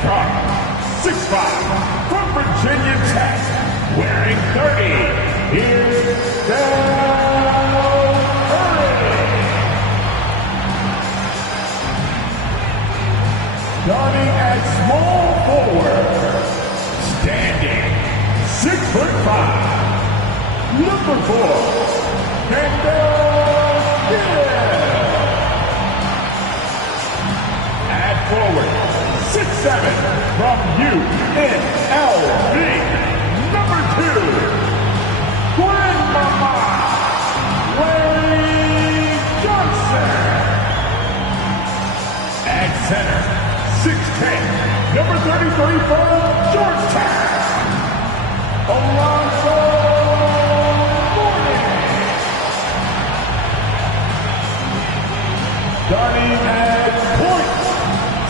from 6'5", from Virginia Tech, wearing 30, here's Steph Curry. Starting at small forward, standing 6'5", number 4, at forward, 6'7", from UNLV, number 2, Grandmama Wade Johnson. At center, 6'10", number 33 from Georgetown, Alonzo Mourning. Starting at point,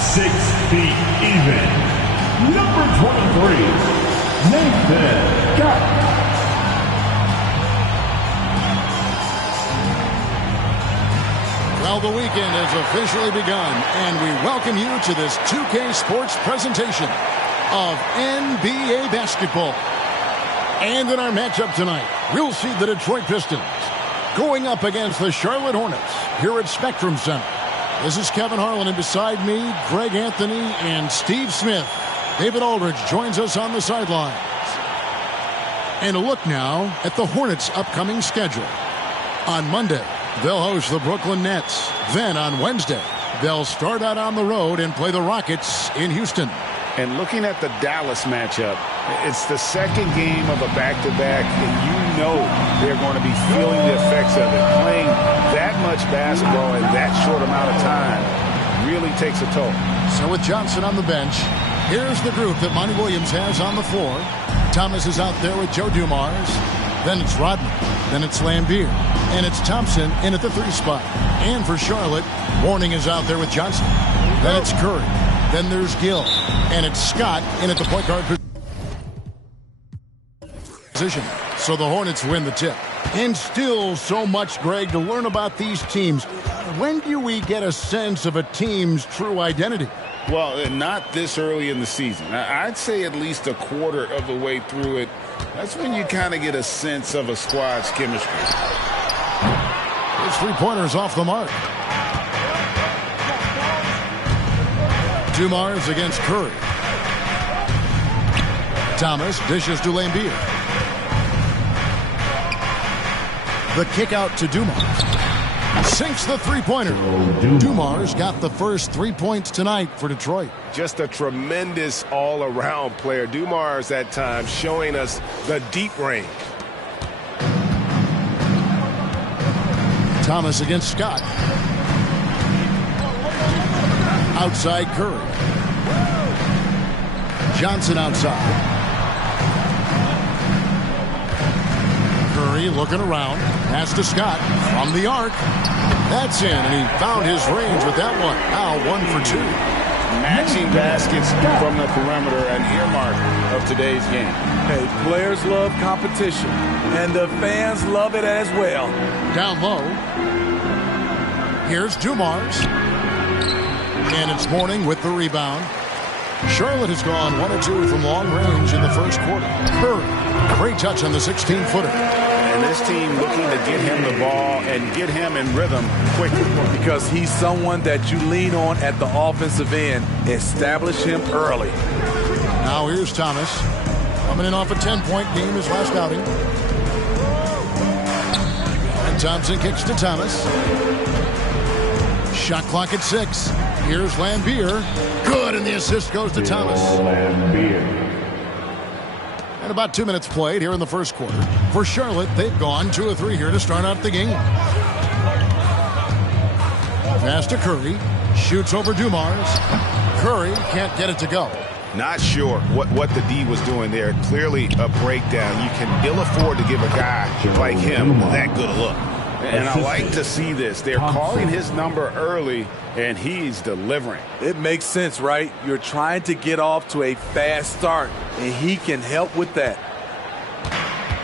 6 feet even, number 23, Nathan Scott. Well, the weekend has officially begun, and we welcome you to this 2K Sports presentation of NBA basketball. And in our matchup tonight, we'll see the Detroit Pistons going up against the Charlotte Hornets here at Spectrum Center. This is Kevin Harlan, and beside me, Greg Anthony and Steve Smith. David Aldridge joins us on the sidelines. And a look now at the Hornets' upcoming schedule. On Monday, they'll host the Brooklyn Nets. Then on Wednesday, they'll start out on the road and play the Rockets in Houston. And looking at the Dallas matchup, it's the second game of a back-to-back, and you know they're going to be feeling the effects of it. Playing that much basketball in that short amount of time really takes a toll. So with Johnson on the bench, here's the group that Monty Williams has on the floor. Thomas is out there with Joe Dumars. Then it's Rodman. Then it's Lambeer. And it's Thompson in at the 3 spot. And for Charlotte, Mourning is out there with Johnson. Then it's Curry. Then there's Gill. And it's Scott in at the point guard position. So the Hornets win the tip. And still so much, Greg, to learn about these teams. When do we get a sense of a team's true identity? Well, not this early in the season. I'd say at least a quarter of the way through it. That's when you kind of get a sense of a squad's chemistry. His three-pointers off the mark. Dumars against Curry. Thomas dishes to Lambeer. The kick out to Dumars. Sinks the three-pointer. Dumars got the first 3 points tonight for Detroit. Just a tremendous all-around player. Dumars at times showing us the deep range. Thomas against Scott. Outside Curry. Johnson outside. Curry looking around. Pass to Scott from the arc. That's in, and he found his range with that one. Now 1 for 2. Matching baskets from the perimeter, an earmark of today's game. Hey, players love competition, and the fans love it as well. Down low. Here's Dumars. And it's Mourning with the rebound. Charlotte has gone 1 or 2 from long range in the first quarter. Curry, great touch on the 16-footer. And this team looking to get him the ball and get him in rhythm quickly. Because he's someone that you lean on at the offensive end. Establish him early. Now here's Thomas. Coming in off a 10-point game his last outing. And Thompson kicks to Thomas. Shot clock at 6. Here's Lambeer. Good, and the assist goes to Thomas. And about 2 minutes played here in the first quarter. For Charlotte, they've gone 2 or 3 here to start out the game. Pass to Curry. Shoots over Dumars. Curry can't get it to go. Not sure what the D was doing there. Clearly a breakdown. You can ill afford to give a guy like him that good a look. And I like to see this. They're calling his number early, and he's delivering. It makes sense, right? You're trying to get off to a fast start, and he can help with that.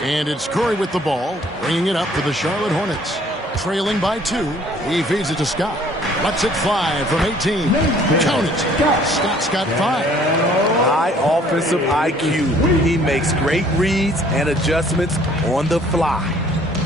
And it's Curry with the ball, bringing it up for the Charlotte Hornets. Trailing by 2, he feeds it to Scott. Lets it fly from 18. Count it. Scott's got 5. High offensive IQ. He makes great reads and adjustments on the fly.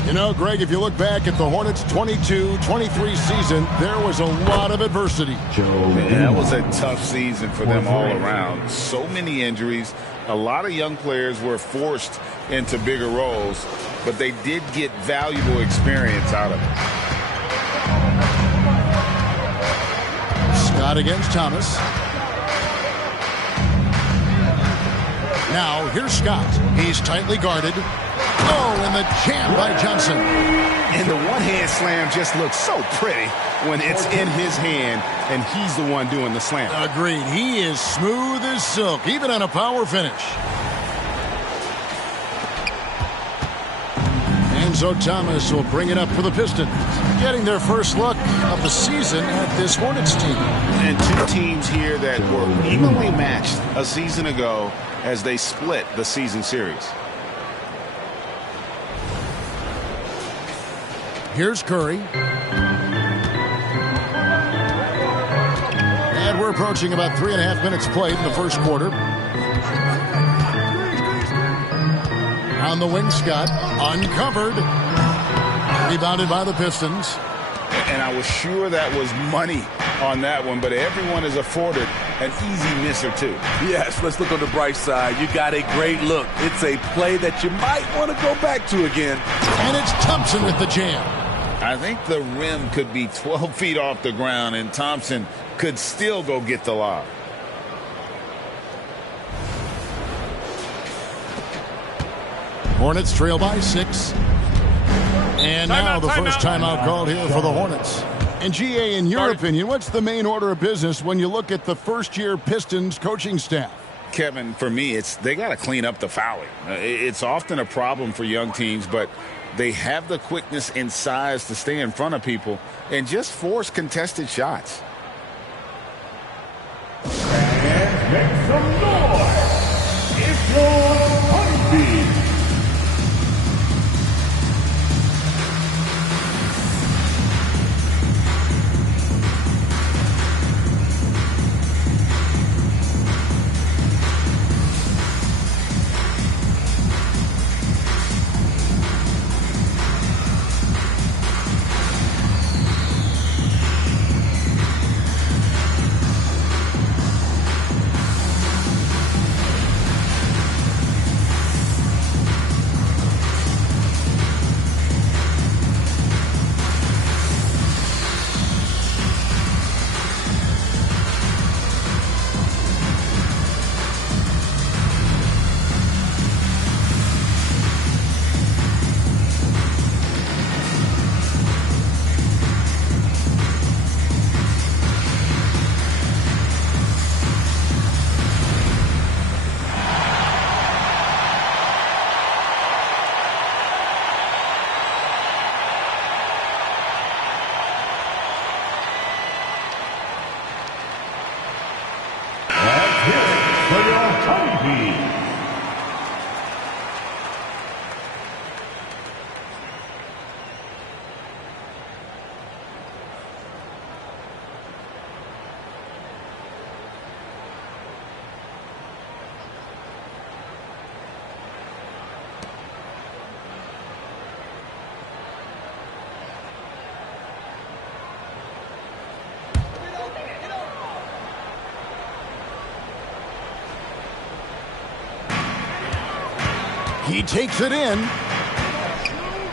You know, Greg, if you look back at the Hornets' 22-23 season, there was a lot of adversity. That was a tough season for them all around. So many injuries. A lot of young players were forced into bigger roles, but they did get valuable experience out of it. Scott against Thomas. Now, here's Scott. He's tightly guarded. Oh, and the jam by Johnson. And the one-hand slam just looks so pretty when it's in his hand and he's the one doing the slam. Agreed. He is smooth as silk, even on a power finish. Enzo Thomas will bring it up for the Pistons, getting their first look of the season at this Hornets team. And two teams here that were evenly matched a season ago as they split the season series. Here's Curry. And we're approaching about 3.5 minutes played in the first quarter. On the wing, Scott. Uncovered. Rebounded by the Pistons. And I was sure that was money on that one, but everyone is afforded an easy miss or two. Yes, let's look on the bright side. You got a great look. It's a play that you might want to go back to again. And it's Thompson with the jam. I think the rim could be 12 feet off the ground, and Thompson could still go get the lob. Hornets trail by 6. And now the first timeout called here for the Hornets. And GA, in your opinion, what's the main order of business when you look at the first-year Pistons coaching staff? Kevin, for me, they got to clean up the fouling. It's often a problem for young teams, but they have the quickness and size to stay in front of people and just force contested shots. And make some noise. It's your Honeybee. He takes it in.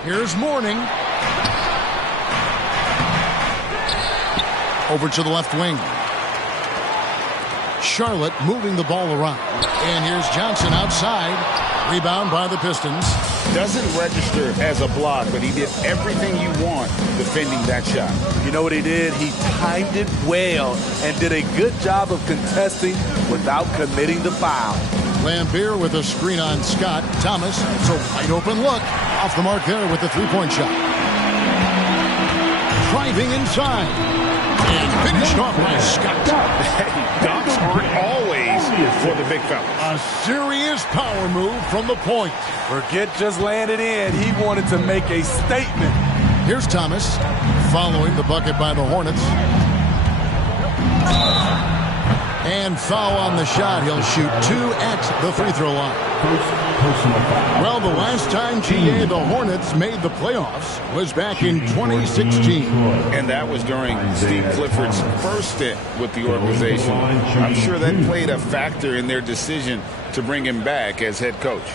Here's Mourning. Over to the left wing. Charlotte moving the ball around. And here's Johnson outside. Rebound by the Pistons. Doesn't register as a block, but he did everything you want defending that shot. You know what he did? He timed it well and did a good job of contesting without committing the foul. Lambeer with a screen on Scott. Thomas, it's a wide open look. Off the mark there with the three-point shot. Driving inside. And finished off by Scott. Dunks aren't always for the big fella. A serious power move from the point. Forget just laying it in. He wanted to make a statement. Here's Thomas following the bucket by the Hornets. And foul on the shot. He'll shoot 2 at the free throw line. Well, the last time GA the Hornets made the playoffs was back in 2016. And that was during Steve Clifford's first stint with the organization. I'm sure that played a factor in their decision to bring him back as head coach.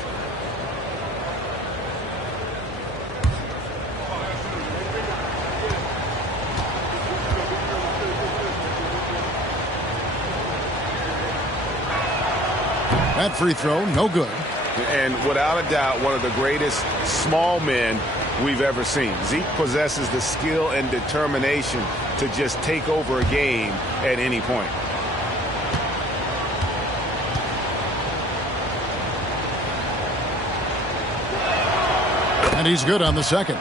That free throw, no good. And without a doubt, one of the greatest small men we've ever seen. Zeke possesses the skill and determination to just take over a game at any point. And he's good on the second.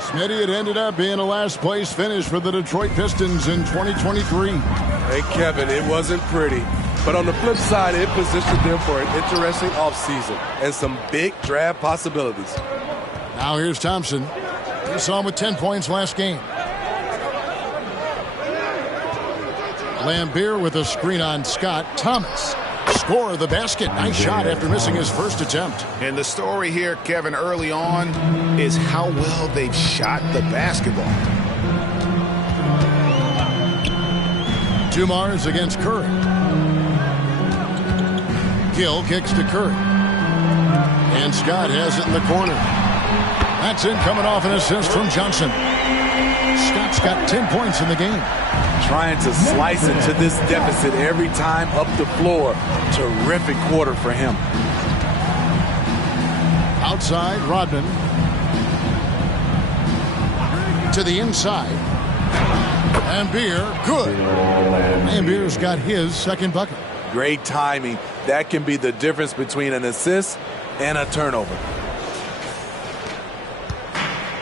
Smitty, it ended up being a last-place finish for the Detroit Pistons in 2023. Hey, Kevin, it wasn't pretty. But on the flip side, it positioned them for an interesting offseason and some big draft possibilities. Now here's Thompson. We saw him with 10 points last game. Lambeer with a screen on Scott. Thomas score the basket. Nice shot after missing his first attempt. And the story here, Kevin, early on is how well they've shot the basketball. Dumars against Curry. Gill kicks to Curry. And Scott has it in the corner. That's in, coming off an assist from Johnson. Scott's got 10 points in the game. Trying to slice into this deficit every time up the floor. Terrific quarter for him. Outside, Rodman. To the inside. Lambeer, good. Lambeer's got his second bucket. Great timing. That can be the difference between an assist and a turnover.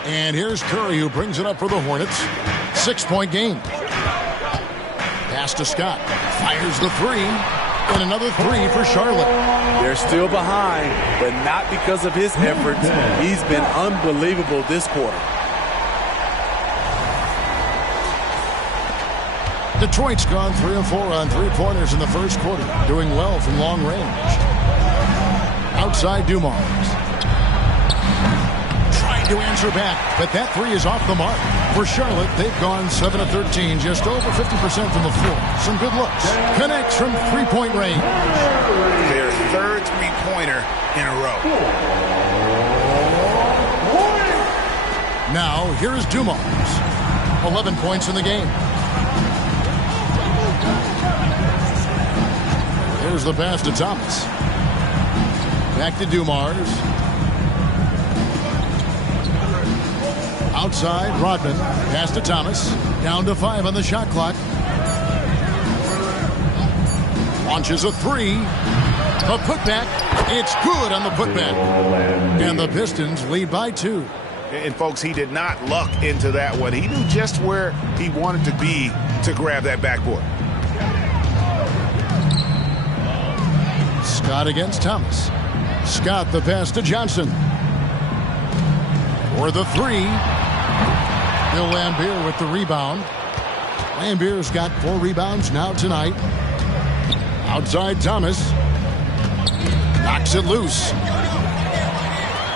And here's Curry, who brings it up for the Hornets. 6-point game. Pass to Scott. Fires the three. And another three for Charlotte. They're still behind, but not because of his efforts. He's been unbelievable this quarter. Detroit's gone 3 of 4 on three-pointers in the first quarter, doing well from long range. Outside Dumars. Trying to answer back, but that three is off the mark. For Charlotte, they've gone 7 of 13, just over 50% from the floor. Some good looks. Connects from three-point range. Their third three-pointer in a row. Now, here's Dumars. 11 points in the game. Here's the pass to Thomas. Back to Dumars. Outside, Rodman. Pass to Thomas. Down to 5 on the shot clock. Launches a three. The putback. It's good on the putback. And the Pistons lead by 2. And, folks, he did not luck into that one. He knew just where he wanted to be to grab that backboard. Scott against Thomas. Scott the pass to Johnson. For the three. Bill Lambeer with the rebound. Lambeer's got 4 rebounds now tonight. Outside Thomas. Knocks it loose.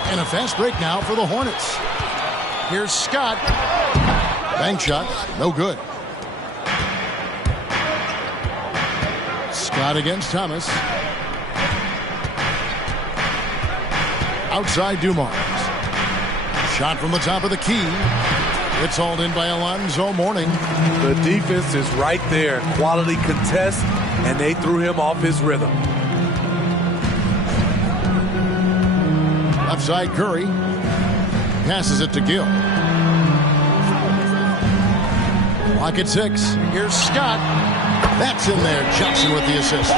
And a fast break now for the Hornets. Here's Scott. Bank shot. No good. Scott against Thomas. Outside Dumars. Shot from the top of the key. It's hauled in by Alonzo Mourning. The defense is right there. Quality contest, and they threw him off his rhythm. Left side Curry. Passes it to Gill. Clock at 6. Here's Scott. That's in there. Johnson with the assist.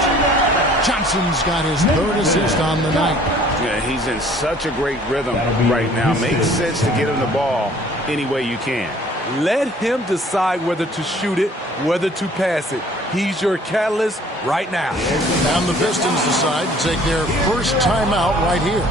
Johnson's got his 3rd assist on the night. Yeah, he's in such a great rhythm right now. Makes sense to get him the ball any way you can. Let him decide whether to shoot it, whether to pass it. He's your catalyst right now. And the Pistons decide to take their first timeout right here.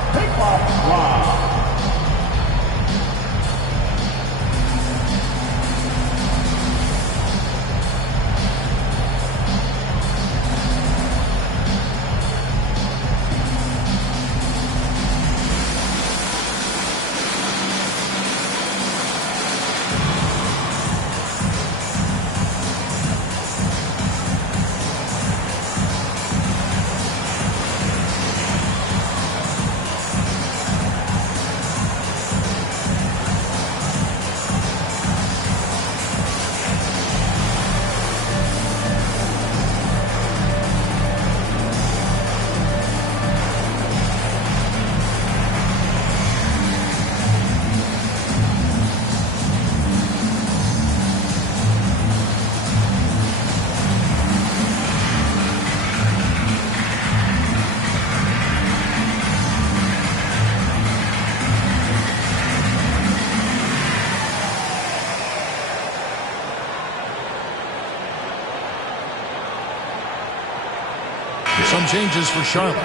Some changes for Charlotte.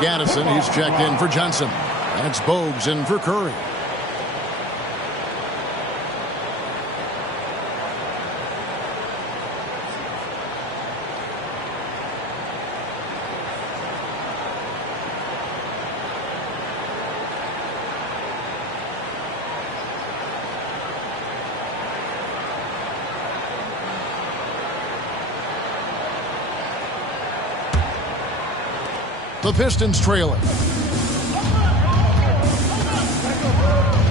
Gaddison, he's checked in for Johnson. And it's Bogues in for Curry. The Pistons trail it.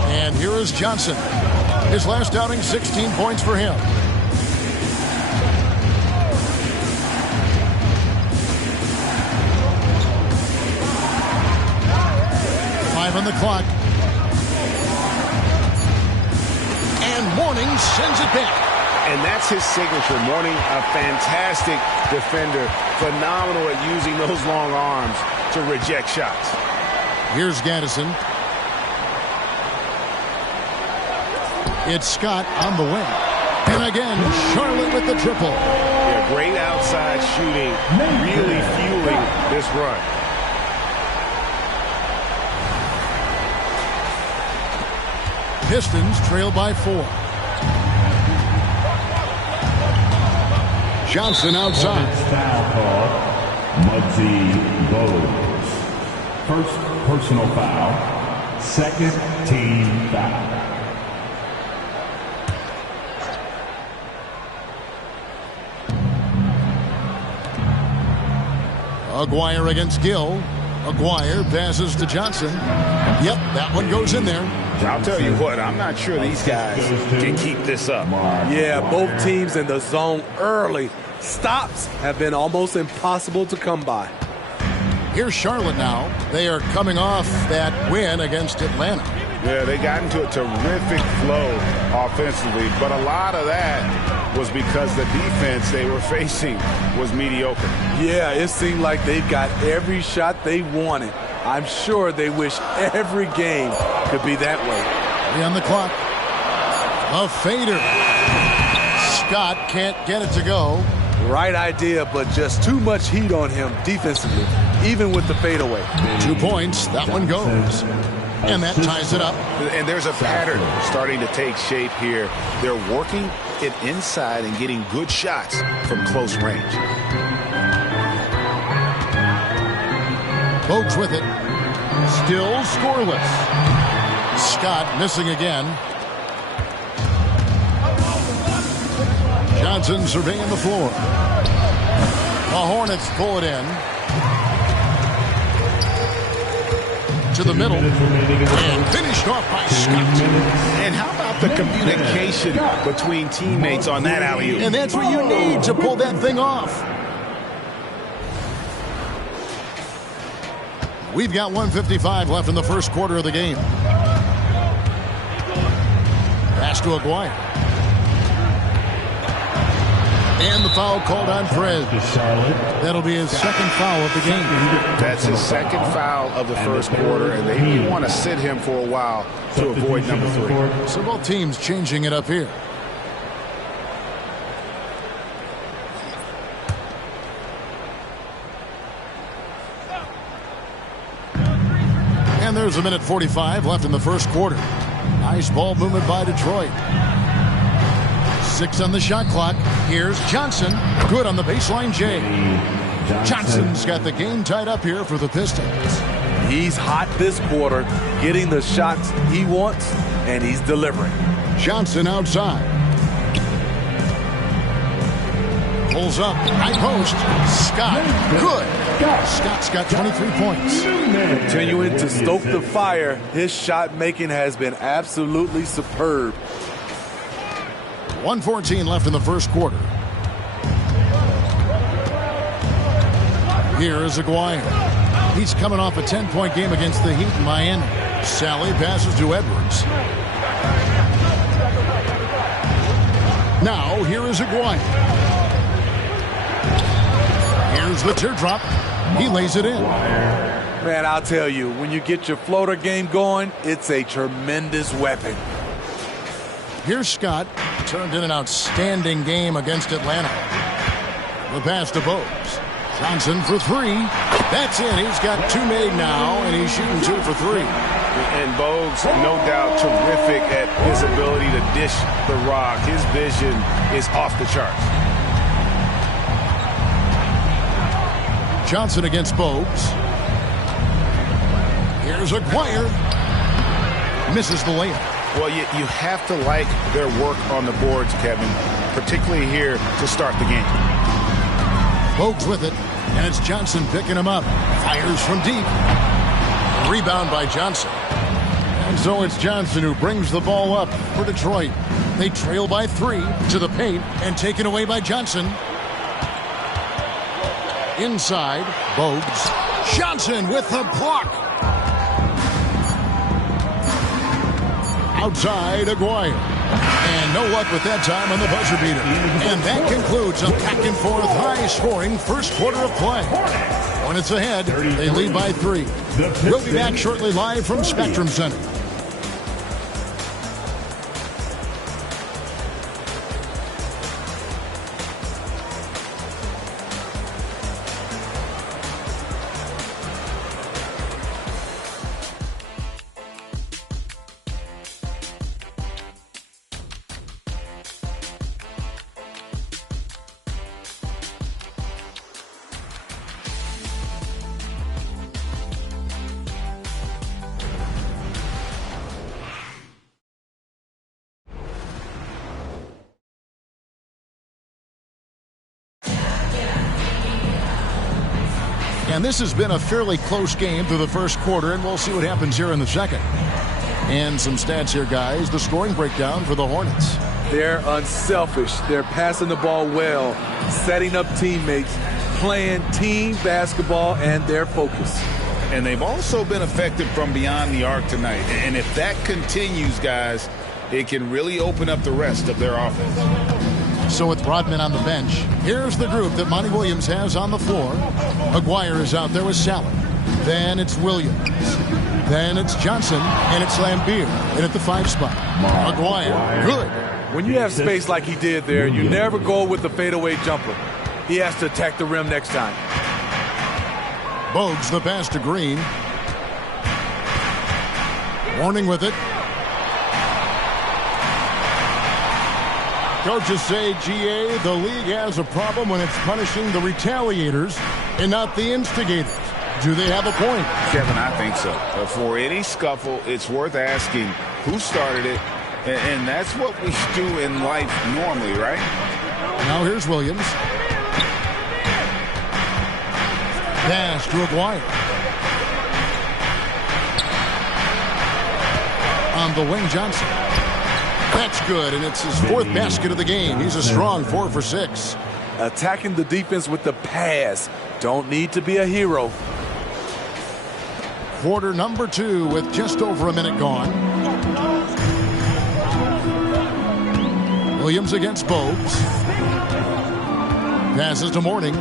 And here is Johnson. His last outing, 16 points for him. Five on the clock. And Mourning sends it back. And that's his signature. Mourning, a fantastic defender. Phenomenal at using those long arms to reject shots. Here's Gaddison. It's Scott on the wing. And again, Charlotte with the triple. Yeah, great outside shooting, really fueling this run. Pistons trail by 4. Johnson outside. Foul call. Muggsy Bogues. First personal foul. Second team foul. Aguirre against Gill. Aguirre passes to Johnson. Yep, that one goes in there. I'll tell you what, I'm not sure these guys can keep this up. Yeah, both teams in the zone early. Stops have been almost impossible to come by. Here's Charlotte now. They are coming off that win against Atlanta. Yeah, they got into a terrific flow offensively, but a lot of that was because the defense they were facing was mediocre. Yeah, it seemed like they got every shot they wanted. I'm sure they wish every game could be that way. 3 on the clock. A fader. Scott can't get it to go. Right idea, but just too much heat on him defensively, even with the fadeaway. 2 points. That one goes. And that ties it up. And there's a pattern starting to take shape here. They're working it inside and getting good shots from close range. Bogues with it. Still scoreless. Scott missing again. Johnson surveying the floor. The Hornets pull it in. To the middle. And finished off by Scott. And how about the communication between teammates on that alley-oop? And that's what you need to pull that thing off. We've got 1:55 left in the first quarter of the game. Pass to Aguirre. And the foul called on Fred. That'll be his second foul of the game. That's his second foul of the first quarter, and they may want to sit him for a while to avoid number 3. So both teams changing it up here. And there's 1:45 left in the first quarter. Nice ball movement by Detroit. 6 on the shot clock. Here's Johnson. Good on the baseline, Jay. Johnson's got the game tied up here for the Pistons. He's hot this quarter, getting the shots he wants, and he's delivering. Johnson outside. Pulls up. High post. Scott. Good. Scott's got 23 points. Continuing to stoke the fire, his shot making has been absolutely superb. 1:14 left in the first quarter. Here is Aguirre. He's coming off a 10-point game against the Heat in Miami. Sally passes to Edwards. Now, here is Aguirre. Here's the teardrop. He lays it in. Man, I'll tell you, when you get your floater game going, it's a tremendous weapon. Here's Scott. Turned in an outstanding game against Atlanta. The pass to Bogues. Johnson for three. That's in. He's got two made now, and he's shooting 2 for 3. And Bogues, no doubt, terrific at his ability to dish the rock. His vision is off the charts. Johnson against Bogues. Here's Aguirre. Misses the layup. Well, you have to like their work on the boards, Kevin, particularly here to start the game. Bogues with it, and it's Johnson picking him up. Fires from deep. Rebound by Johnson. And so it's Johnson who brings the ball up for Detroit. They trail by 3 to the paint and taken away by Johnson. Inside, Bogues. Johnson with the block. Outside, Aguirre. And no luck with that time on the buzzer beater. And that concludes a back-and-forth, high-scoring first quarter of play. Hornets ahead. They lead by 3. We'll be back shortly live from Spectrum Center. And this has been a fairly close game through the first quarter, and we'll see what happens here in the second. And some stats here, guys. The scoring breakdown for the Hornets. They're unselfish. They're passing the ball well, setting up teammates, playing team basketball, and their focus. And they've also been effective from beyond the arc tonight. And if that continues, guys, it can really open up the rest of their offense. So with Rodman on the bench, here's the group that Monty Williams has on the floor. Aguirre is out there with Salad. Then it's Williams. Then it's Johnson, and it's Lambeer in at the 5 spot. Aguirre, good. When you have space like he did there, you never go with the fadeaway jumper. He has to attack the rim next time. Bogues the pass to Green. Warning with it. Coaches say, GA, the league has a problem when it's punishing the retaliators and not the instigators. Do they have a point? Kevin, I think so. For any scuffle, it's worth asking who started it, and that's what we do in life normally, right? Now here's Williams. Pass to Aguirre. On the wing, Johnson. That's good, and it's his 4th basket of the game. He's a strong 4 for 6. Attacking the defense with the pass. Don't need to be a hero. Quarter number 2 with just over a minute gone. Williams against Bogues. Passes to Morning.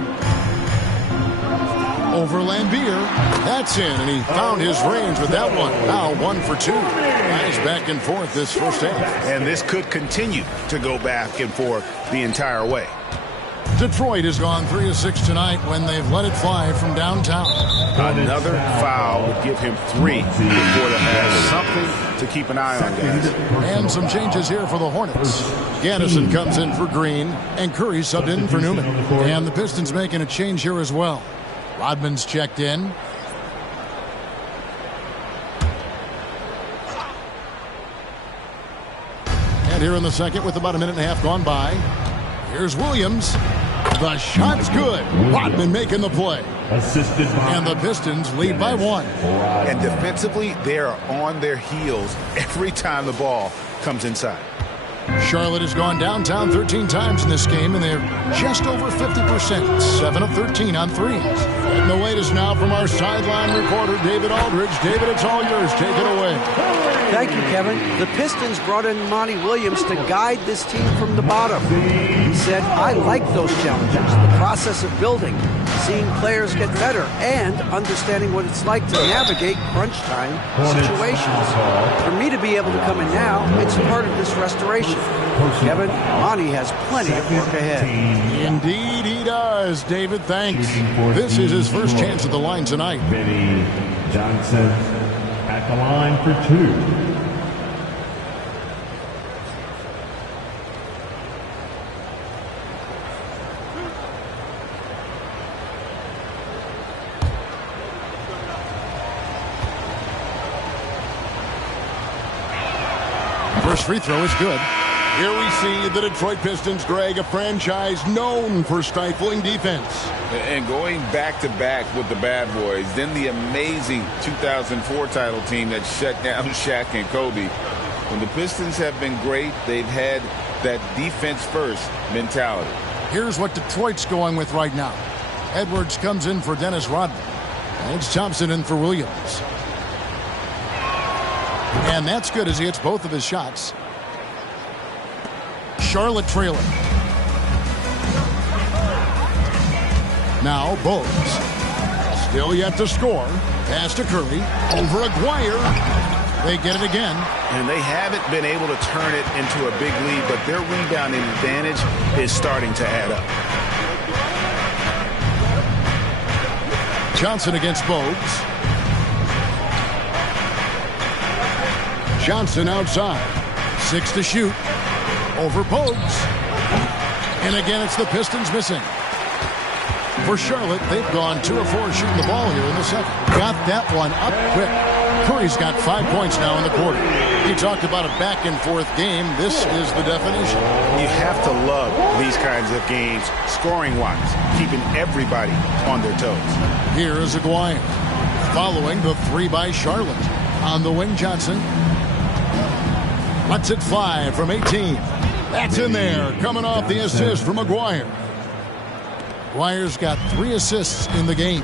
Over Lambeer. That's in, and he found his range with that one. Now 1 for 2. Nice back and forth this first half. And this could continue to go back and forth the entire way. Detroit has gone 3 of 6 tonight when they've let it fly from downtown. Another foul would give him 3 before the half. Something to keep an eye on, guys. And some changes here for the Hornets. Gannison comes in for Green, and Curry subbed in for Newman. And the Pistons making a change here as well. Rodman's checked in. And here in the second with about a minute and a half gone by. Here's Williams. The shot's good. Rodman making the play. Assisted by And the Pistons lead by 1. And defensively, they are on their heels every time the ball comes inside. Charlotte has gone downtown 13 times in this game, and they're just over 50%. 7 of 13 on threes. And the latest now from our sideline reporter, David Aldridge. David, it's all yours. Take it away. Thank you, Kevin. The Pistons brought in Monty Williams to guide this team from the bottom. He said, I like those challenges, the process of building, seeing players get better, and understanding what it's like to navigate crunch time situations. For me to be able to come in now, it's part of this restoration. Kevin, Monty has plenty of work ahead. Indeed he does, David. Thanks. This is his first chance at the line tonight. Benny Johnson at the line for 2. First free throw is good. Here we see the Detroit Pistons, Greg, a franchise known for stifling defense. And going back-to-back with the bad boys, then the amazing 2004 title team that shut down Shaq and Kobe. When the Pistons have been great, they've had that defense-first mentality. Here's what Detroit's going with right now. Edwards comes in for Dennis Rodman. And it's Thompson in for Williams. And that's good as he hits both of his shots. Charlotte trailing. Now Bogues. Still yet to score. Pass to Curry. Over Aguirre. They get it again. And they haven't been able to turn it into a big lead, but their rebounding advantage is starting to add up. Johnson against Bogues. Johnson outside. 6 to shoot. Over Bogues. And again, it's the Pistons missing. For Charlotte, they've gone 2 of 4 shooting the ball here in the second. Got that one up quick. Curry's got 5 points now in the quarter. He talked about a back-and-forth game. This is the definition. You have to love these kinds of games, scoring-wise, keeping everybody on their toes. Here is Aguirre. Following the 3 by Charlotte. On the wing, Johnson. Lets it fly from 18. That's in there. Coming off the assist from Aguirre. Aguirre's got 3 assists in the game.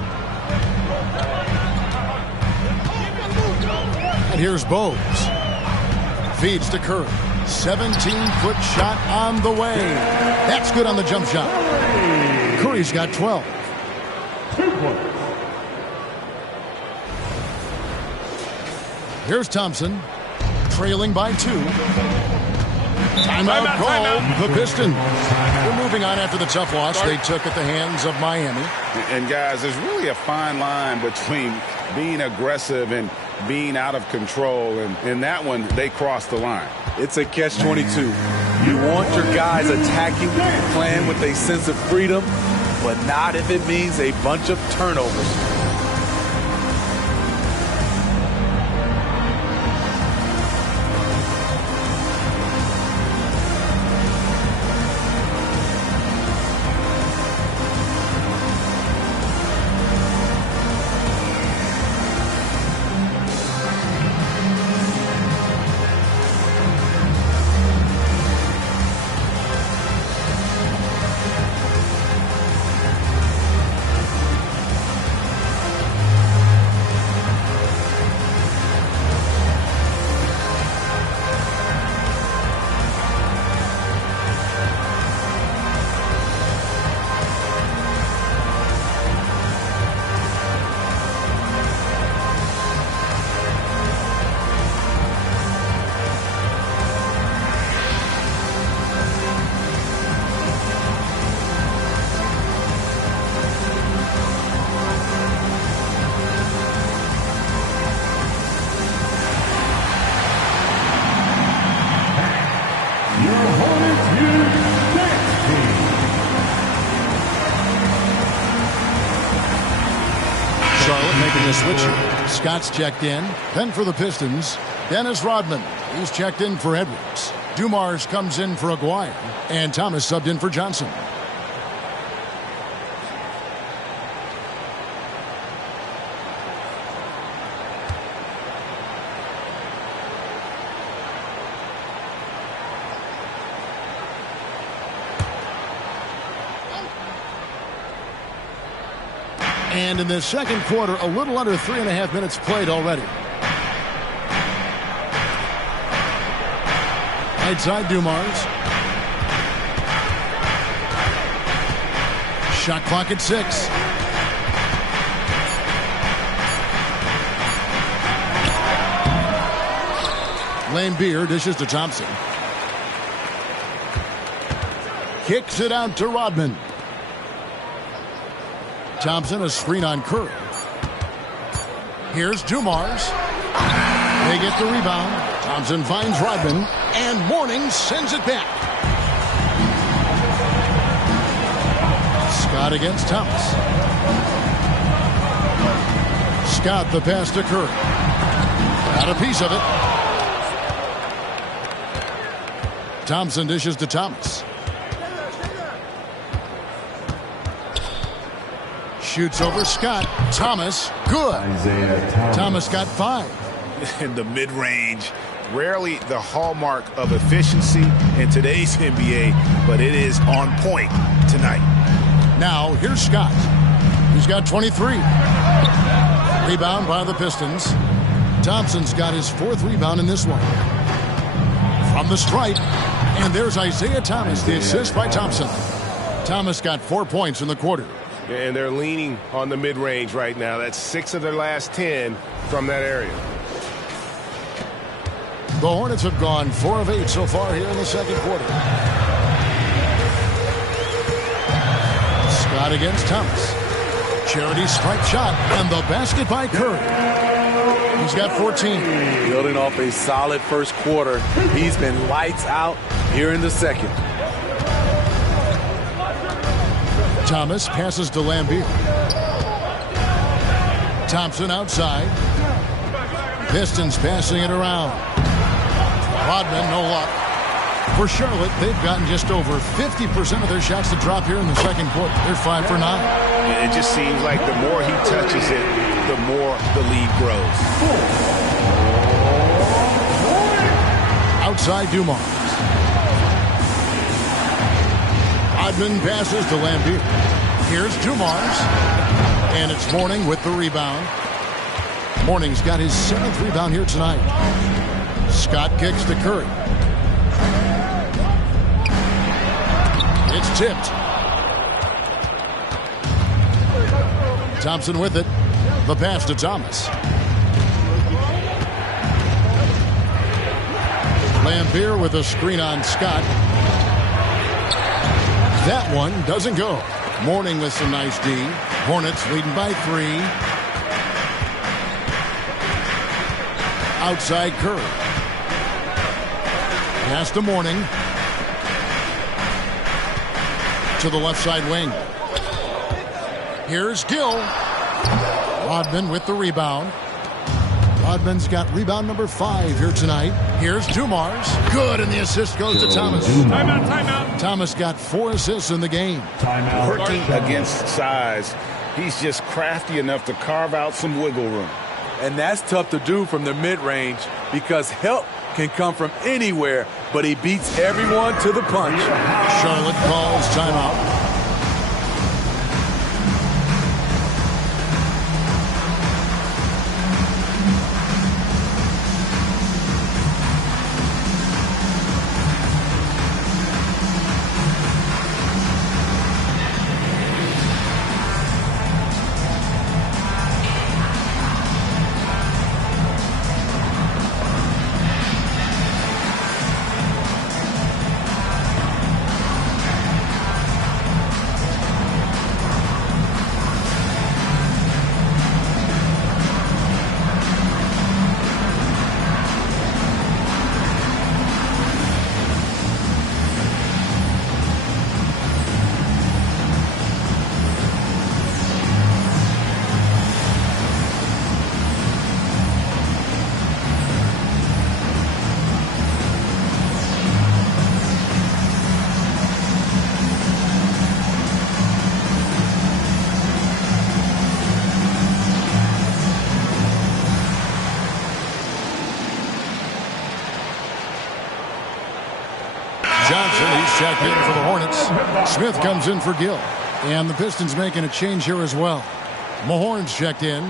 And here's Bogues. Feeds to Curry. 17-foot shot on the way. That's good on the jump shot. Curry's got 12. 2 points. Here's Thompson. Trailing by 2. Timeout called. The Pistons. We're moving on after the tough loss they took at the hands of Miami. And guys, there's really a fine line between being aggressive and being out of control. And in that one, they crossed the line. It's a catch-22. You want your guys attacking, playing with a sense of freedom, but not if it means a bunch of turnovers. Switch. Scott's checked in. Then for the Pistons, Dennis Rodman. He's checked in for Edwards. Dumars comes in for Aguirre. And Thomas subbed in for Johnson. And in the second quarter, a little under 3.5 minutes played already. Right side, Dumars. Shot clock at 6. Lane Beer dishes to Thompson. Kicks it out to Rodman. Thompson, a screen on Curry. Here's Dumars. They get the rebound. Thompson finds Rodman, and Mourning sends it back. Scott against Thomas. Scott the pass to Curry. Got a piece of it. Thompson dishes to Thomas. Shoots over Scott. Thomas, good. Thomas got 5. In the mid-range, rarely the hallmark of efficiency in today's NBA, but it is on point tonight. Now, here's Scott. He's got 23. Rebound by the Pistons. Thompson's got his 4th rebound in this one. From the stripe, and there's Isaiah Thomas, the assist by Thompson. Thomas got 4 points in the quarter. And they're leaning on the mid-range right now. That's 6 of their last 10 from that area. The Hornets have gone 4 of 8 so far here in the second quarter. Scott against Thomas. Charity stripe shot, and the basket by Curry. He's got 14. Building off a solid first quarter. He's been lights out here in the second. Thomas passes to Lambeer. Thompson outside. Pistons passing it around. Rodman, no luck. For Charlotte, they've gotten just over 50% of their shots to drop here in the second quarter. They're 5 for 9. It just seems like the more he touches it, the more the lead grows. Outside Dumars. Rodman passes to Lambeer. Here's Dumars. And it's Mourning with the rebound. Mourning's got his 7th rebound here tonight. Scott kicks to Curry. It's tipped. Thompson with it. The pass to Thomas. Lambeer with a screen on Scott. That one doesn't go. Mourning with some nice D. Hornets leading by 3. Outside Curry. Pass to Mourning. To the left side wing. Here's Gill. Rodman with the rebound. Rodman's got rebound number 5 here tonight. Here's Dumars. Good, and the assist goes to Thomas. Timeout, timeout. Thomas got 4 assists in the game. Timeout. Working against size, he's just crafty enough to carve out some wiggle room. And that's tough to do from the mid-range because help can come from anywhere, but he beats everyone to the punch. Charlotte calls timeout. Johnson, he's checked in for the Hornets. Smith comes in for Gill. And the Pistons making a change here as well. Mahorn's checked in.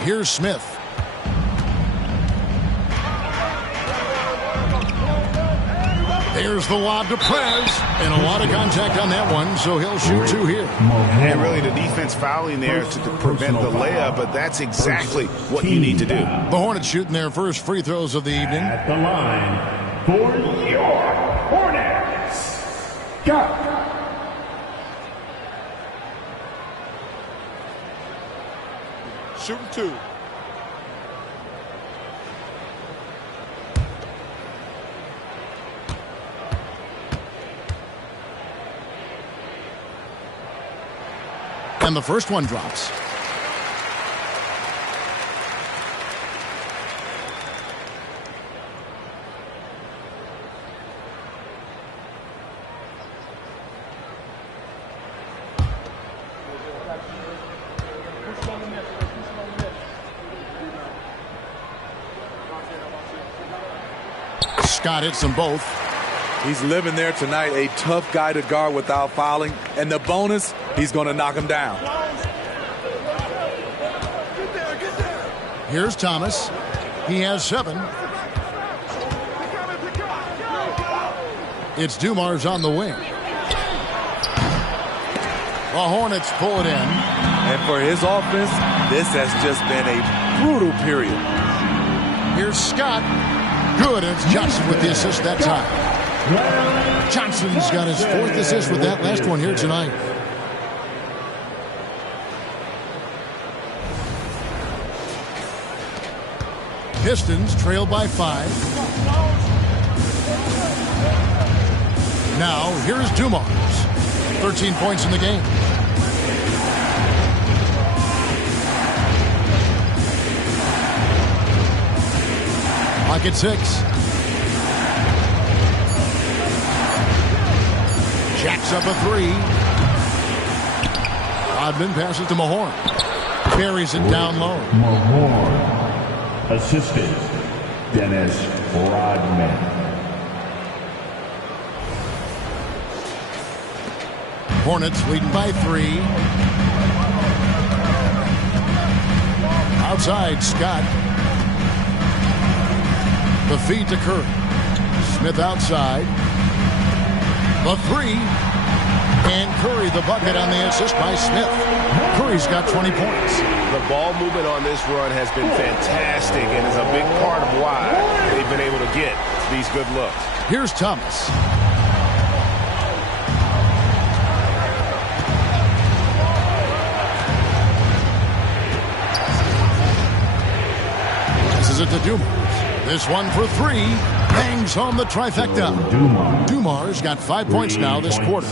Here's Smith. There's the lob to Prez. And a lot of contact on that one, so he'll shoot 2 here. And really the defense fouling there to prevent the layup, but that's exactly what you need to do. The Hornets shooting their first free throws of the evening. At the line for your Hornets, Scott. Shooting 2. And the first one drops. Scott hits them both. He's living there tonight, a tough guy to guard without fouling. And the bonus, he's going to knock him down. Here's Thomas. He has 7. It's Dumars on the wing. The Hornets pull it in. And for his offense, this has just been a brutal period. Here's Scott. Good. It's Johnson with the assist that time. Johnson's got his 4th assist with that last one here tonight. Pistons trail by 5. Now here's Dumars. 13 points in the game. Clock at 6. Jacks up a 3. Rodman passes to Mahorn. Carries it down low. Mahorn. Assistant, Dennis Rodman. Hornets leading by 3. Outside, Scott. The feed to Curry. Smith outside. The 3. And Curry the bucket on the assist by Smith. Curry's got 20 points. The ball movement on this run has been fantastic and is a big part of why they've been able to get these good looks. Here's Thomas. This is it to Dumars. This one for 3. Bangs home the trifecta. Dumars got 5 points now this quarter.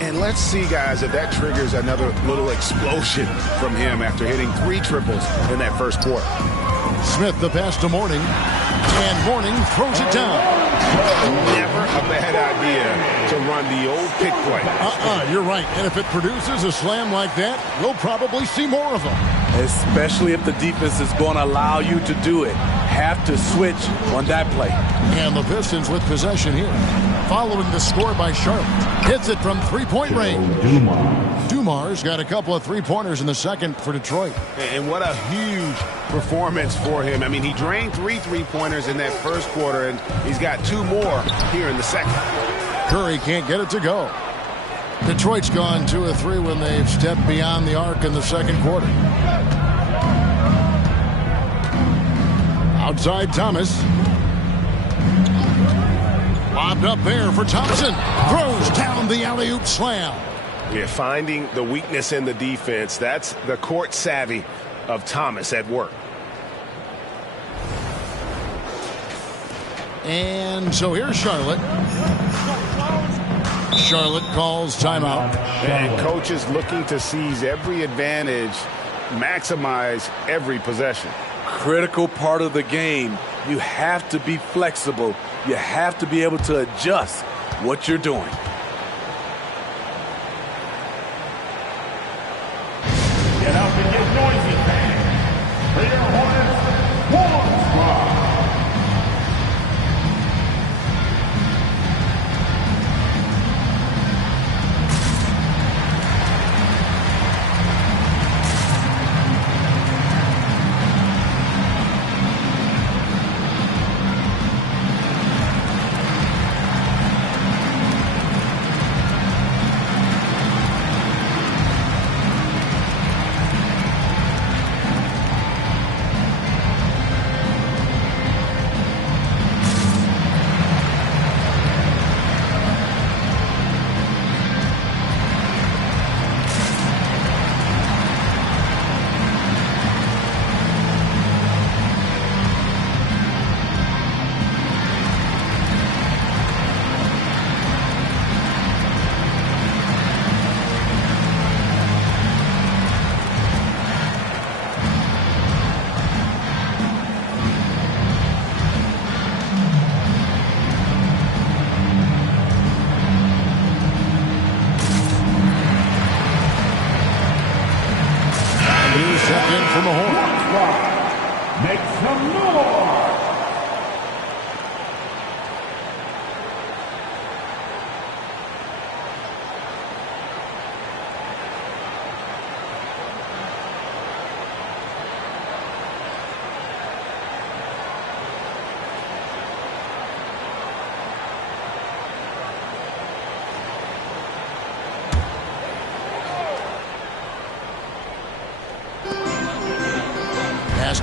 And let's see, guys, if that triggers another little explosion from him after hitting 3 triples in that first quarter. Smith the pass to Mourning. And Mourning throws it down. Never a bad idea to run the old pick play. You're right. And if it produces a slam like that, we'll probably see more of them. Especially if the defense is going to allow you to do it. Have to switch on that play. And the Pistons with possession here. Following the score by Charlotte. Hits it from 3-point range. Dumars got a couple of 3-pointers in the second for Detroit. And what a huge performance for him. I mean, he drained 3 3-pointers in that first quarter, and he's got 2 more here in the second. Curry can't get it to go. Detroit's gone 2 of 3 when they've stepped beyond the arc in the second quarter. Outside Thomas. Lobbed up there for Thompson. Throws down the alley-oop slam. Yeah, finding the weakness in the defense. That's the court savvy of Thomas at work. And so here's Charlotte. Charlotte calls timeout. And coach is looking to seize every advantage, maximize every possession. Critical part of the game. You have to be flexible. You have to be able to adjust what you're doing. Get out and get noisy, fans. For your Hornets, Horn Squad.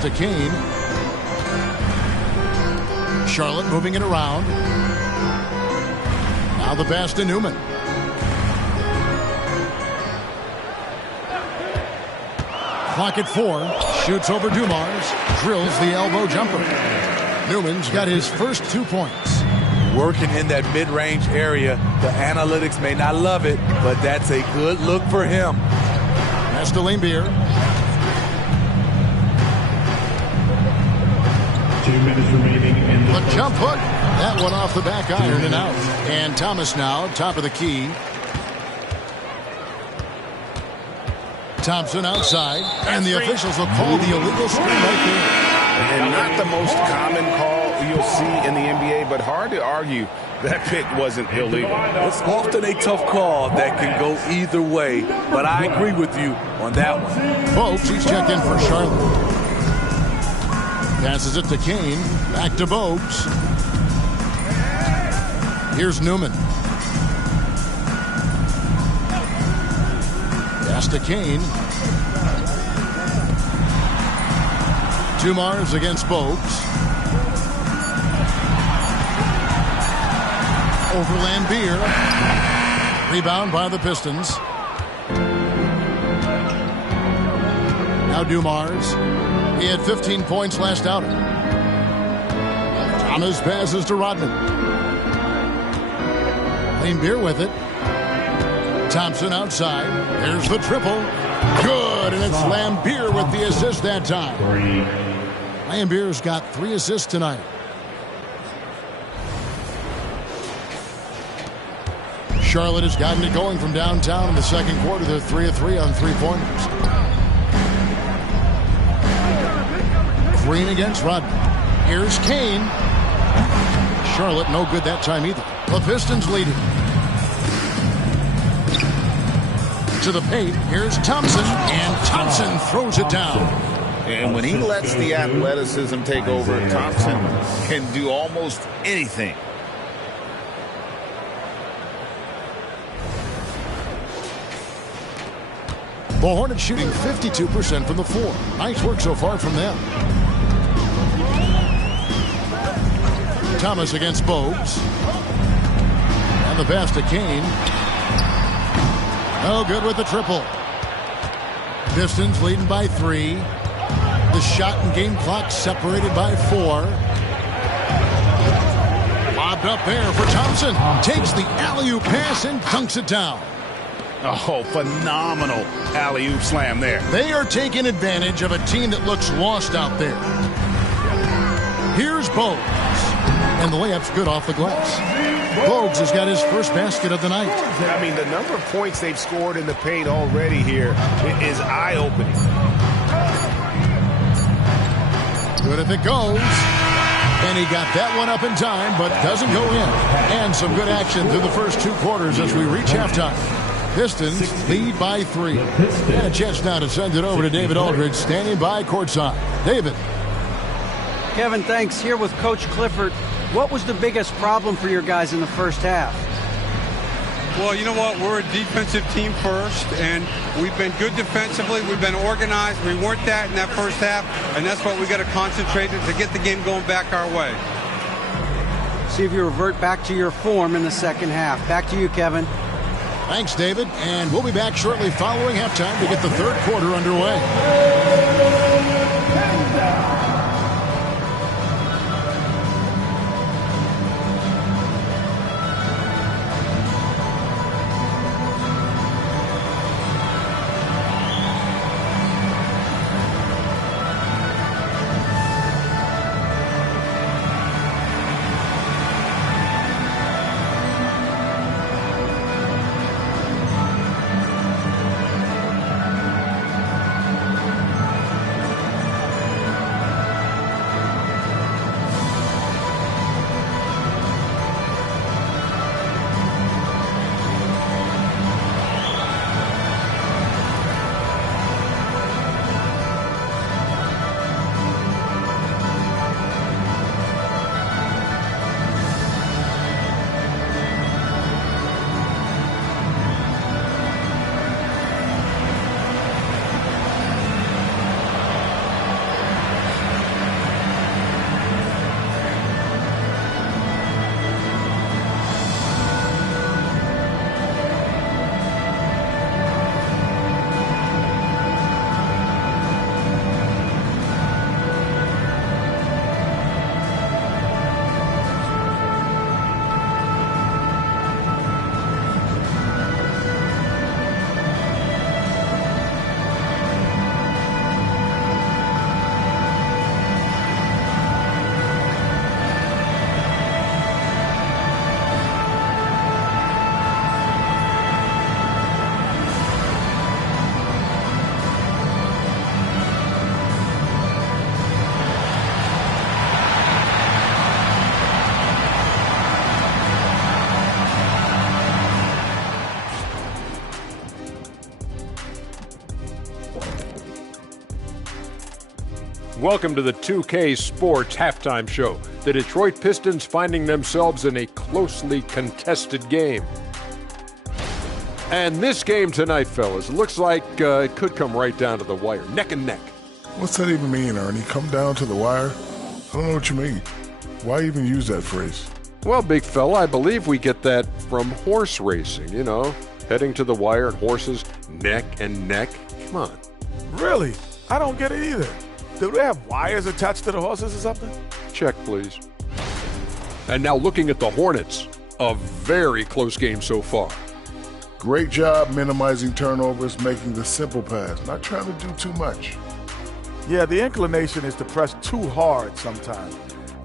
to Kane. Charlotte moving it around. Now the pass to Newman. Clock at 4. Shoots over Dumars. Drills the elbow jumper. Newman's got his first 2 points. Working in that mid-range area. The analytics may not love it, but that's a good look for him. Pass to Lambier. 2 minutes remaining in The jump hook. That one off the back iron and out. And Thomas now, top of the key. Thompson outside. And the officials will call the illegal screen right there. And not the most common call you'll see in the NBA, but hard to argue that pick wasn't illegal. It's often a tough call that can go either way, but I agree with you on that one. Bogues, he's checked in for Charlotte. Passes it to Kane. Back to Bogues. Here's Newman. Pass to Kane. Dumars against Bogues. Over Lambier. Rebound by the Pistons. Now Dumars. He had 15 points last outing. Thomas passes to Rodman. Lambier with it. Thompson outside. There's the triple. Good, and it's Lambier with the assist that time. Lambier's got 3 assists tonight. Charlotte has gotten it going from downtown in the second quarter. They're 3 of 3 on 3-pointers. Green against Rodman. Here's Kane. Charlotte no good that time either. The Pistons lead it. To the paint. Here's Thompson. And Thompson throws it down. And when he lets the athleticism take over, Thompson can do almost anything. The Hornets shooting 52% from the floor. Nice work so far from them. Thomas against Bogues. And the pass to Kane. Oh, good with the triple. Pistons leading by 3. The shot and game clock separated by 4. Lobbed up there for Thompson. Takes the alley-oop pass and dunks it down. Oh, phenomenal alley-oop slam there. They are taking advantage of a team that looks lost out there. Here's Bogues. And the layup's good off the glass. Bogues has got his first basket of the night. I mean, the number of points they've scored in the paint already here is eye-opening. Good if it goes. And he got that one up in time, but doesn't go in. And some good action through the first 2 quarters as we reach halftime. Pistons lead by 3. And a chance now to send it over to David Aldridge, standing by courtside. David. Kevin, thanks. Here with Coach Clifford. What was the biggest problem for your guys in the first half? Well, you know what? We're a defensive team first, and we've been good defensively. We've been organized. We weren't that in that first half, and that's what we got to concentrate on to get the game going back our way. See if you revert back to your form in the second half. Back to you, Kevin. Thanks, David. And we'll be back shortly following halftime to get the third quarter underway. welcome to the 2K Sports Halftime Show. The Detroit Pistons finding themselves in a closely contested game. And this game tonight, fellas, looks like it could come right down to the wire, neck and neck. What's that even mean, Ernie? Come down to the wire? I don't know what you mean. Why even use that phrase? Well, big fella, I believe we get that from horse racing, you know, heading to the wire and horses neck and neck. Come on. Really? I don't get it either. Do they have wires attached to the horses or something? Check, please. And now looking at the Hornets, a very close game so far. Great job minimizing turnovers, making the simple pass, not trying to do too much. Yeah, the inclination is to press too hard sometimes.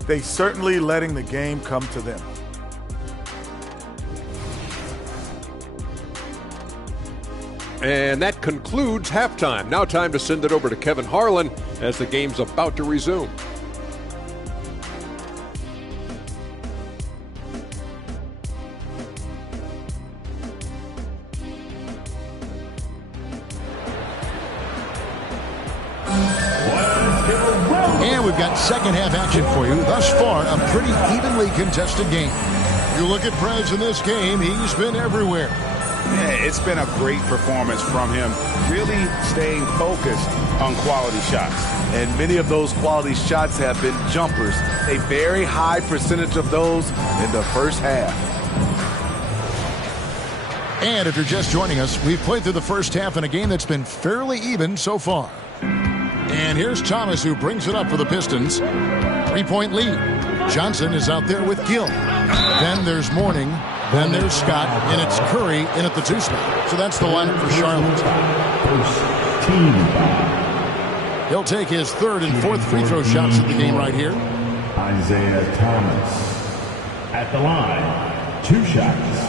They certainly letting the game come to them. And that concludes halftime. Now time to send it over to Kevin Harlan as the game's about to resume. And we've got second half action for you. Thus far, a pretty evenly contested game. You look at Prez in this game, he's been everywhere. Yeah, it's been a great performance from him, really staying focused on quality shots. And many of those quality shots have been jumpers, a very high percentage of those in the first half. And if you're just joining us, we've played through the first half in a game that's been fairly even so far. And here's Thomas, who brings it up for the Pistons. 3-point lead. Johnson is out there with Gill. Then there's Mourning. Then there's Scott, and it's Curry in at the 2 spot. So that's the lineup for Charlotte. He'll take his 3rd and 4th free throw shots of the game right here. Isaiah Thomas at the line. 2 shots.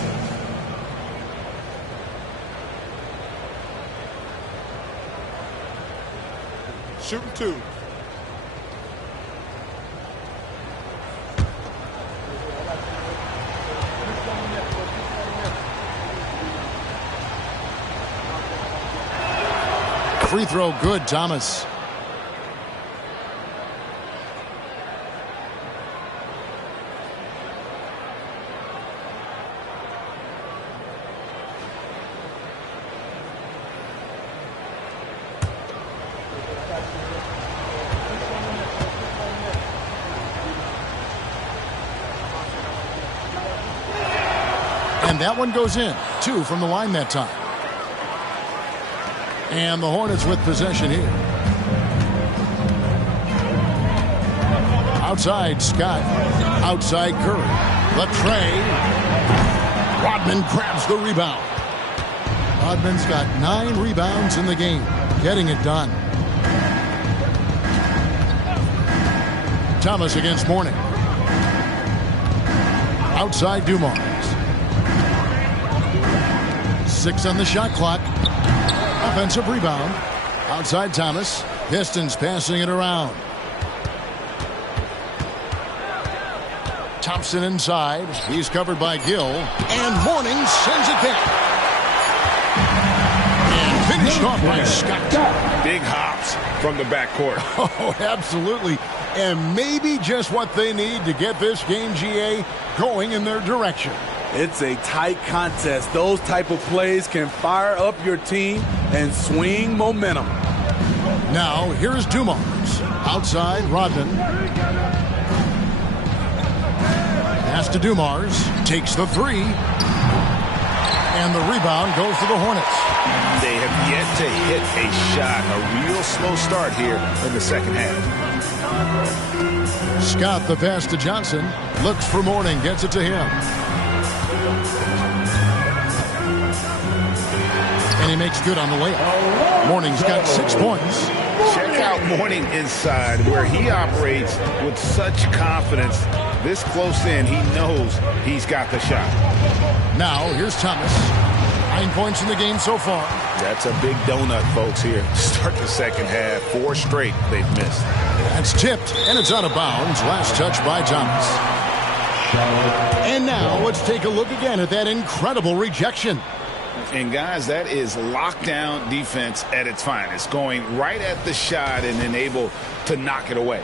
Shooting 2. Free throw good, Thomas. And that one goes in. 2 from the line that time. And the Hornets with possession here. Outside, Scott. Outside, Curry. The tray. Rodman grabs the rebound. Rodman's got 9 rebounds in the game. Getting it done. Thomas against Mourning. Outside, Dumars. 6 on the shot clock. Offensive rebound. Outside Thomas. Pistons passing it around. Thompson inside. He's covered by Gill. And Mourning sends it back. And finished off by Scott. Big hops from the backcourt. Oh, absolutely. And maybe just what they need to get this game, GA, going in their direction. It's a tight contest. Those type of plays can fire up your team and swing momentum. Now, here's Dumars. Outside, Rodman. Pass to Dumars. Takes the 3. And the rebound goes to the Hornets. They have yet to hit a shot. A real slow start here in the second half. Scott, the pass to Johnson. Looks for Mourning. Gets it to him. And he makes good on the layup. Mourning's got 6 points. Check out Mourning inside, where he operates with such confidence. This close in, he knows he's got the shot. Now, here's Thomas. 9 points in the game so far. That's a big donut, folks, here. Start the second half. 4 straight they've missed. That's tipped, and it's out of bounds. Last touch by Thomas. And now, let's take a look again at that incredible rejection. And, guys, that is lockdown defense at its finest, going right at the shot and then able to knock it away.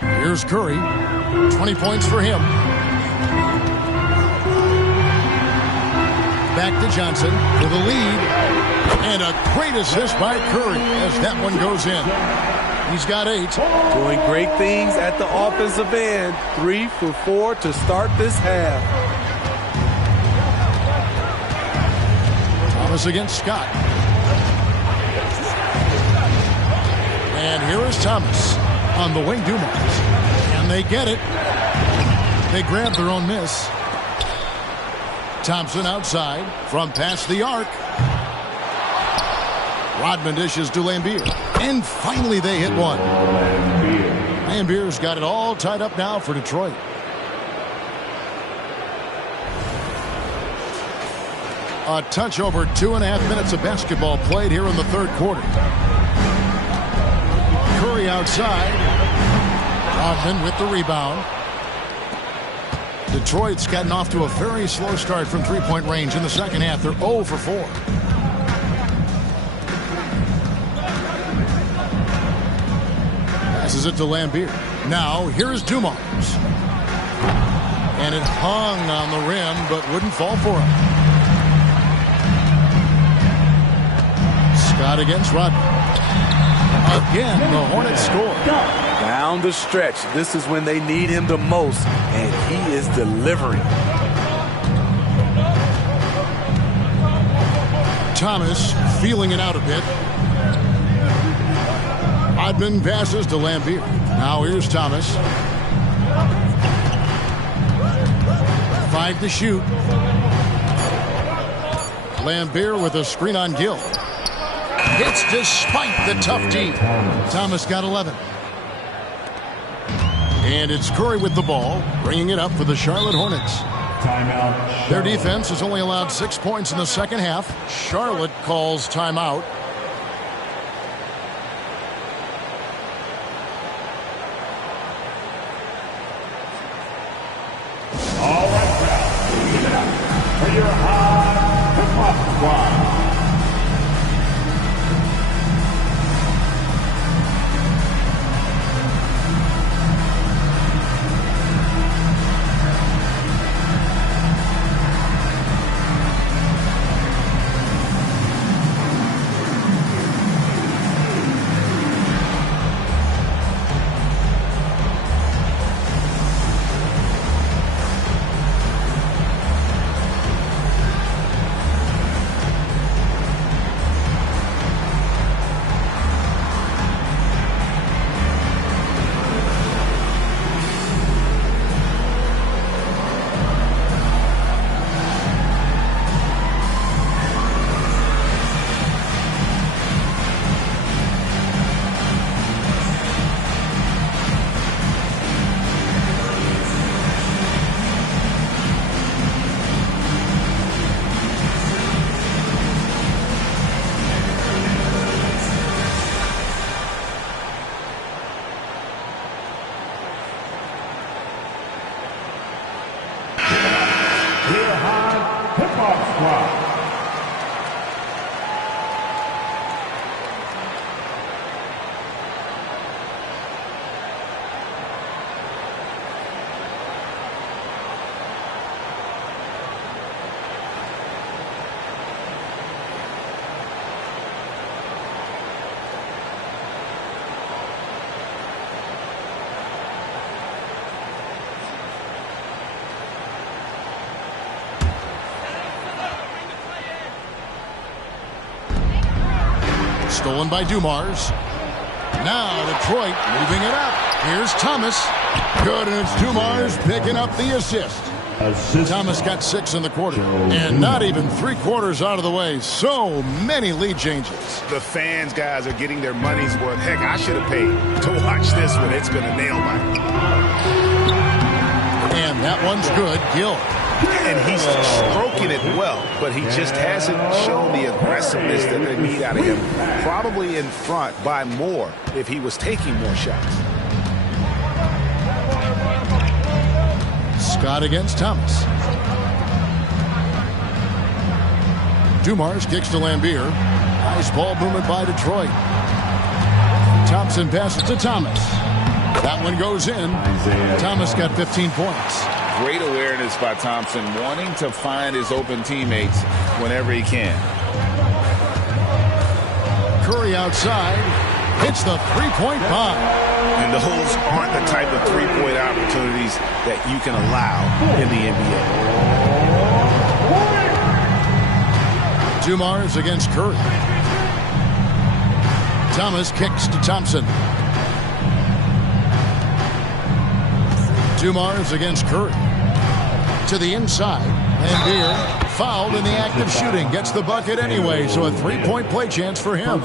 Here's Curry. 20 points for him. Back to Johnson for the lead. And a great assist by Curry as that one goes in. He's got 8. Doing great things at the offensive end. 3 for 4 to start this half. Thomas against Scott. And here is Thomas on the wing, Dumars. And they get it. They grab their own miss. Thompson outside from past the arc. Rodman dishes to Lambier. And finally they hit one. Lambier's got it all tied up now for Detroit. A touch over 2.5 minutes of basketball played here in the third quarter. Curry outside. Rodman with the rebound. Detroit's gotten off to a very slow start from three-point range in the second half. They're 0 for 4. Passes it to Lambier. Now, here's Dumars. And it hung on the rim, but wouldn't fall for him. Scott against Rodman. Again, the Hornets score. Down the stretch, this is when they need him the most, and he is delivering. Thomas feeling it out a bit. Rodman passes to Lambier. Now here's Thomas. 5 to shoot. Lambier with a screen on Gill. Hits despite the tough D. Thomas got 11. And it's Curry with the ball, bringing it up for the Charlotte Hornets. Timeout. Their defense has only allowed 6 points in the second half. Charlotte calls timeout. All right, now, for your high hip-hop squad. Stolen by Dumars. Now Detroit moving it up. Here's Thomas. Good, and it's Dumars picking up the assist. Thomas got 6 in the quarter. And not even 3/4 out of the way. So many lead changes. The fans, guys, are getting their money's worth. Heck, I should have paid to watch this one. It's been a nail biter. And that one's good. Gill. And he's stroking it well, but he just hasn't shown the aggressiveness that they need out of him. Probably in front by more if he was taking more shots. Scott against Thomas. Dumars kicks to Lambier. Nice ball movement by Detroit. Thompson passes to Thomas. That one goes in. Thomas got 15 points. Great awareness by Thompson, wanting to find his open teammates whenever he can. Curry outside. Hits the three-point bomb. And those aren't the type of three-point opportunities that you can allow in the NBA. Dumars against Curry. Thomas kicks to Thompson. Dumars against Curry. To the inside. Lambier fouled in the act of shooting. Gets the bucket anyway, so a three-point play chance for him.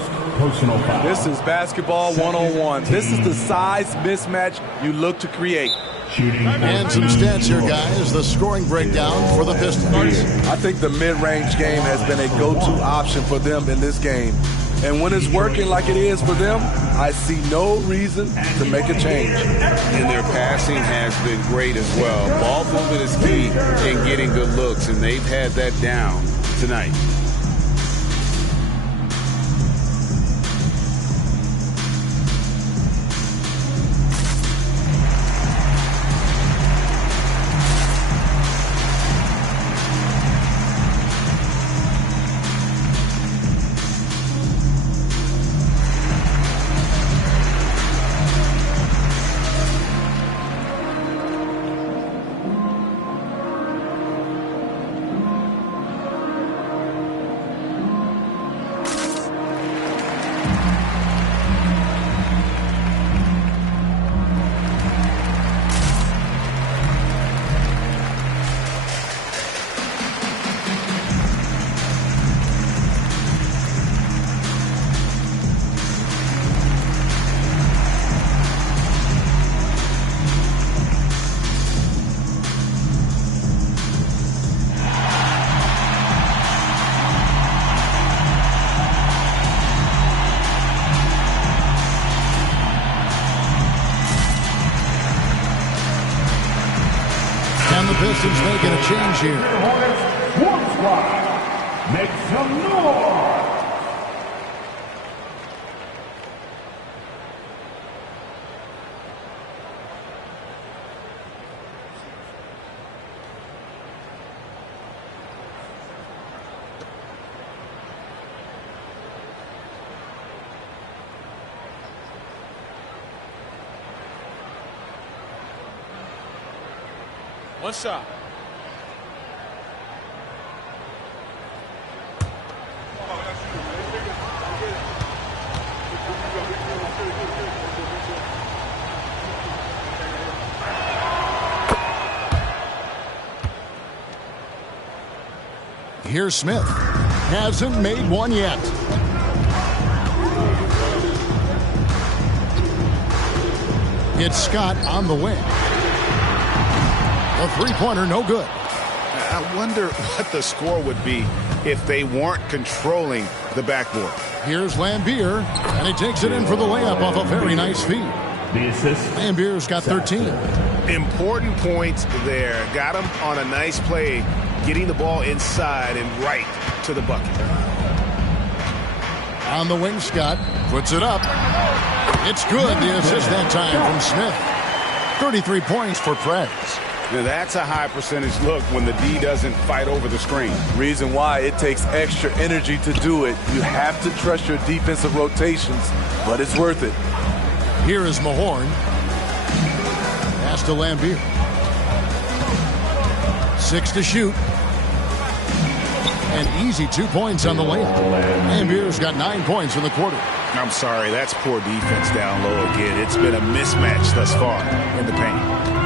This is basketball 101. This is the size mismatch you look to create. And some stats here, guys. The scoring breakdown for the Pistons. I think the mid-range game has been a go-to option for them in this game. And when it's working like it is for them, I see no reason to make a change. And their passing has been great as well. Ball movement is key in getting good looks, and they've had that down tonight. Pistons making a change here. Hornets Swarm Squad. Make some noise. One shot. Here's Smith. Hasn't made one yet. It's Scott on the wing. A three-pointer, no good. I wonder what the score would be if they weren't controlling the backboard. Here's Lambier, and he takes it in for the layup off a very nice feed. The assist. Lambier's got 13. Important points there. Got him on a nice play, getting the ball inside and right to the bucket. On the wing, Scott puts it up. It's good. The assist that time from Smith. 33 points for Prez. Now that's a high percentage look when the D doesn't fight over the screen. Reason why it takes extra energy to do it. You have to trust your defensive rotations, but it's worth it. Here is Mahorn. Pass to Lambier. 6 to shoot. An easy 2 points on the layup. Lambier's got 9 points in the quarter. I'm sorry, that's poor defense down low again. It's been a mismatch thus far in the paint.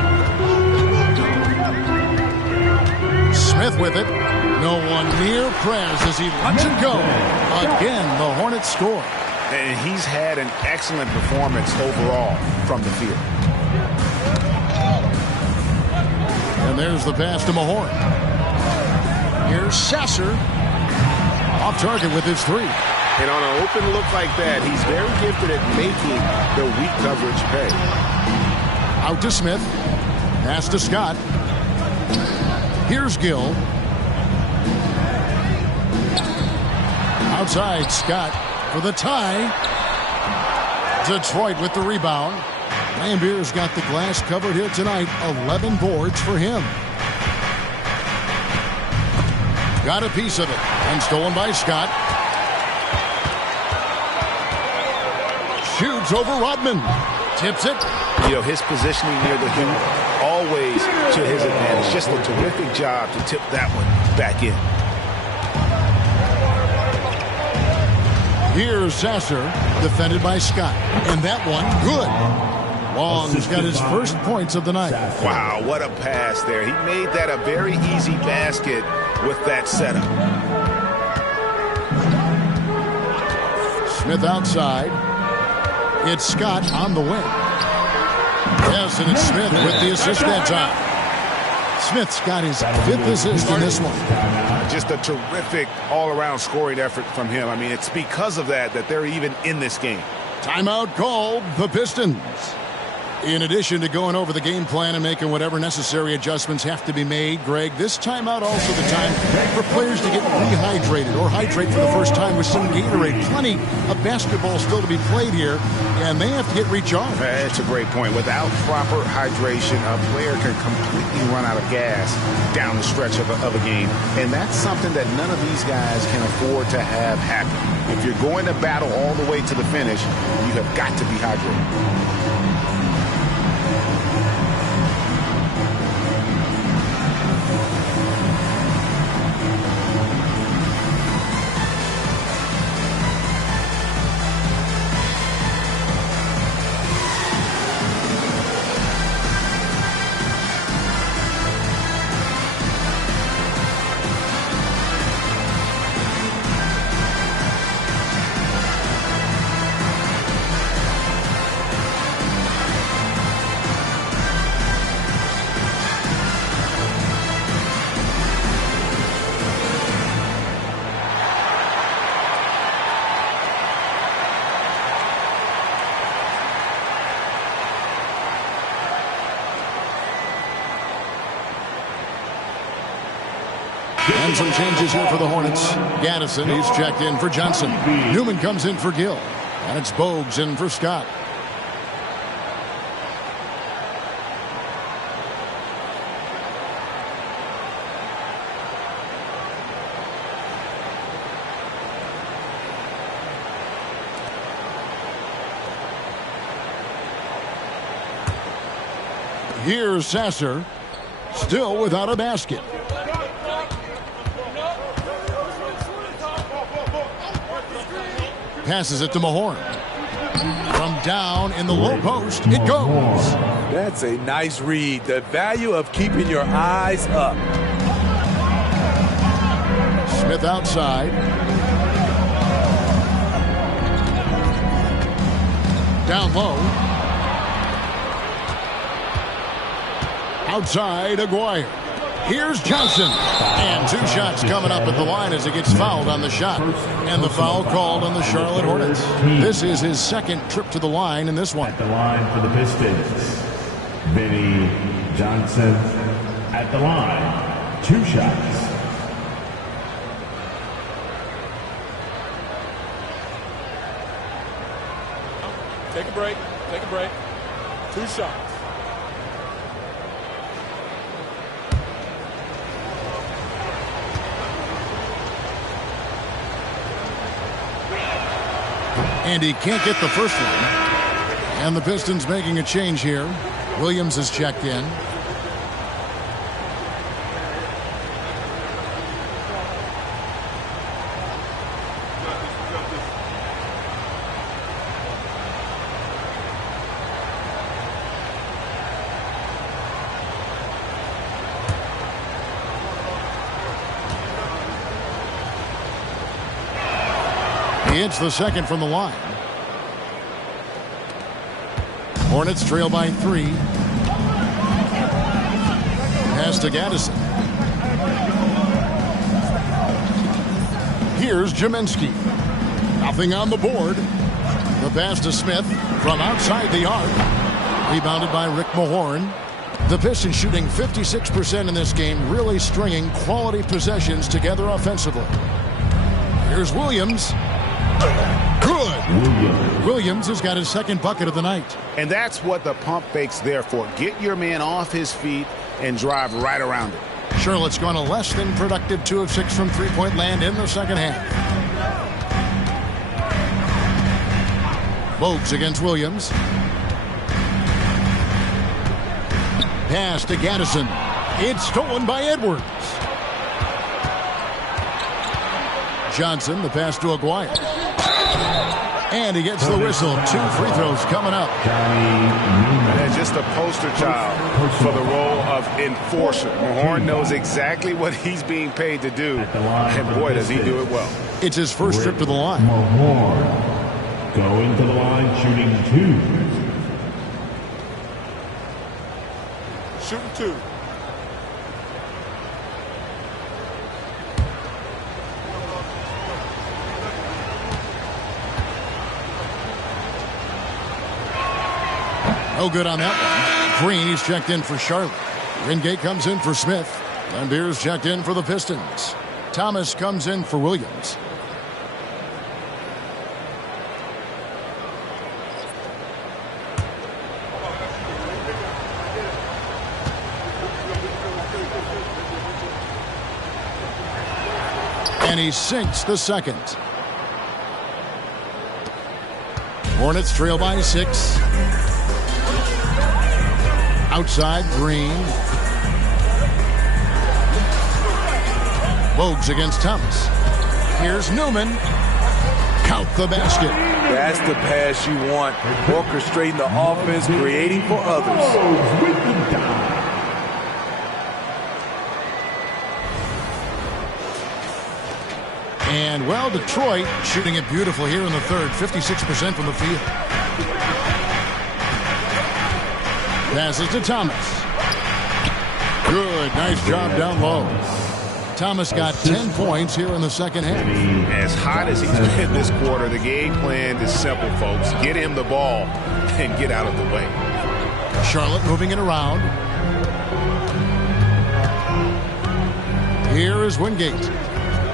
Smith with it. No one near Prez as he lets it go. Again, the Hornets score. And he's had an excellent performance overall from the field. And there's the pass to Mahorn. Here's Sasser. Off target with his three. And on an open look like that, he's very gifted at making the weak coverage pay. Out to Smith. Pass to Scott. Here's Gill. Outside, Scott for the tie. Detroit with the rebound. Lambier's got the glass covered here tonight. 11 boards for him. Got a piece of it. And stolen by Scott. Shoots over Rodman. Tips it. You know, his positioning near the hoop, always to his advantage. Just a terrific job to tip that one back in. Here's Sasser, defended by Scott. And that one, good. Long's got his first points of the night. Wow, what a pass there. He made that a very easy basket with that setup. Smith outside. It's Scott on the wing. Yes, and it's Smith with the assist that time. Smith's got his 5th assist in this one. Just a terrific all-around scoring effort from him. I mean, it's because of that they're even in this game. Timeout called the Pistons. In addition to going over the game plan and making whatever necessary adjustments have to be made, Greg, this timeout also the time for players to get rehydrated or hydrate for the first time with some Gatorade. Plenty of basketball still to be played here, and they have to get recharged. That's a great point. Without proper hydration, a player can completely run out of gas down the stretch of a game, and that's something that none of these guys can afford to have happen. If you're going to battle all the way to the finish, you have got to be hydrated. And some changes here for the Hornets. Gaddison, he's checked in for Johnson. Newman comes in for Gill. And it's Bogues in for Scott. Here's Sasser, still without a basket. Passes it to Mahorn. From down in the low post, it goes. That's a nice read. The value of keeping your eyes up. Smith outside. Down low. Outside, Aguirre. Here's Johnson. And 2 shots coming up at the line as it gets fouled on the shot. And the foul called on the Charlotte Hornets. This is his 2nd trip to the line in this one. At the line for the Pistons, Vinny Johnson at the line. 2 shots. Take a break. Take a break. 2 shots. And he can't get the first one. And the Pistons making a change here. Williams is checked in. He hits the 2nd from the line. Hornets trail by 3. Pass to Gaddison. here's Jaminski. Nothing on the board. The pass to Smith from outside the arc. Rebounded by Rick Mahorn. The Pistons shooting 56% in this game, really stringing quality possessions together offensively. Here's Williams. Good. Williams has got his second bucket of the night. And that's what the pump fake's there for. Get your man off his feet and drive right around it. Charlotte's gone a less than productive 2 of 6 from three-point land in the second half. Bogues against Williams. Pass to Gaddison. It's stolen by Edwards. Johnson, the pass to Aguirre. And he gets the whistle. 2 free throws coming up. And just a poster child for the role of enforcer. Mahorn knows exactly what he's being paid to do. And boy, does he do it well. It's his first trip to the line. Mahorn going to the line, shooting 2. Shooting 2. No good on that one. Green, he's checked in for Charlotte. Wingate comes in for Smith. Lambier's checked in for the Pistons. Thomas comes in for Williams. And he sinks the second. Hornets trail by 6. Outside, Green. Bogues against Thomas. Here's Newman. Count the basket. That's the pass you want. Orchestrating the offense, creating for others. And, well, Detroit shooting it beautiful here in the third. 56% from the field. Passes to Thomas. Good. Nice job down low. Thomas got 10 points here in the second half. As hot as he's been this quarter, the game plan is simple, folks. Get him the ball and get out of the way. Charlotte moving it around. Here is Wingate.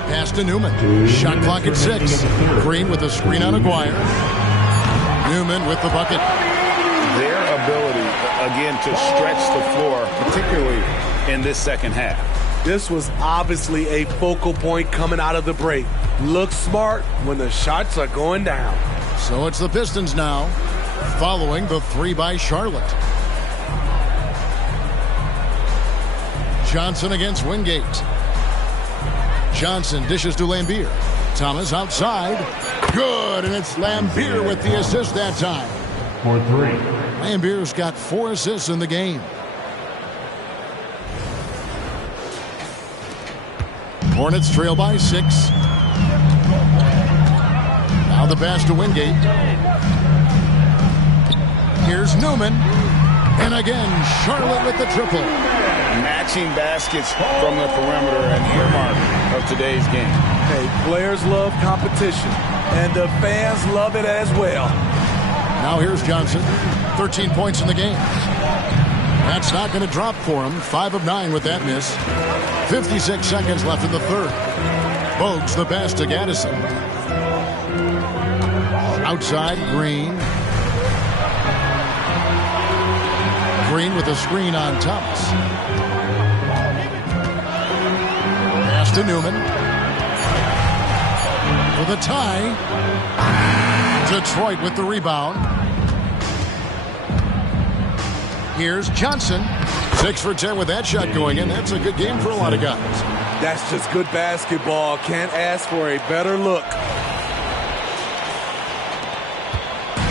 Pass to Newman. Shot clock at 6. Green with a screen on Aguirre. Newman with the bucket. Their ability, again, to stretch the floor, particularly in this second half. This was obviously a focal point coming out of the break. Look smart when the shots are going down. So it's the Pistons now, following the 3 by Charlotte. Johnson against Wingate. Johnson dishes to Lambier. Thomas outside. Good, and it's Lambier with the assist that time. For 3. Lambier's got 4 assists in the game. Hornets trail by 6. Now the pass to Wingate. Here's Newman. And again, Charlotte with the triple. Matching baskets from the perimeter, an earmark of today's game. Hey, players love competition, and the fans love it as well. Now here's Johnson. 13 points in the game. That's not going to drop for him. 5 of 9 with that miss. 56 seconds left in the third. Bogues the pass to Gaddison. Outside, Green. Green with a screen on Thomas. Pass to Newman. For the tie. Detroit with the rebound. Here's Johnson. 6 for 10 with that shot going in. That's a good game for a lot of guys. That's just good basketball. Can't ask for a better look.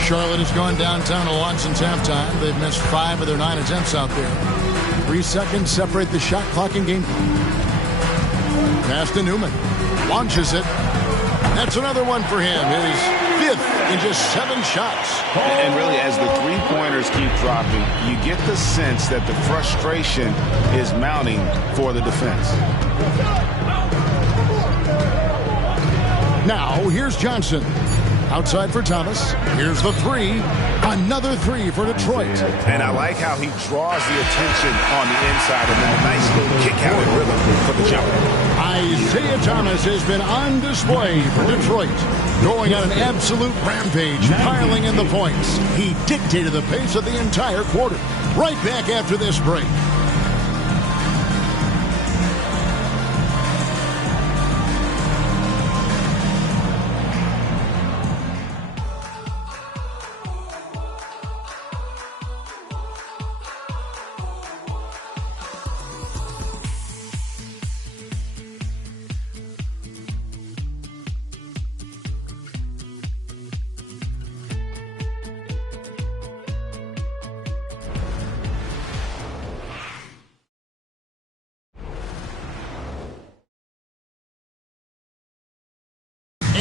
Charlotte has gone downtown a lot since halftime. They've missed 5 of their 9 attempts out there. 3 seconds separate the shot clock and game. Pass to Newman. Launches it. That's another one for him. His 5th in just 7 shots. And really, as the three-pointers keep dropping, you get the sense that the frustration is mounting for the defense. Now, here's Johnson. Outside for Thomas. Here's the three. Another three for Detroit. And I like how he draws the attention on the inside and then a nice little kick out in rhythm for the jumper. Isaiah Thomas has been on display for Detroit. Going on an absolute rampage, piling in the points. He dictated the pace of the entire quarter. Right back after this break.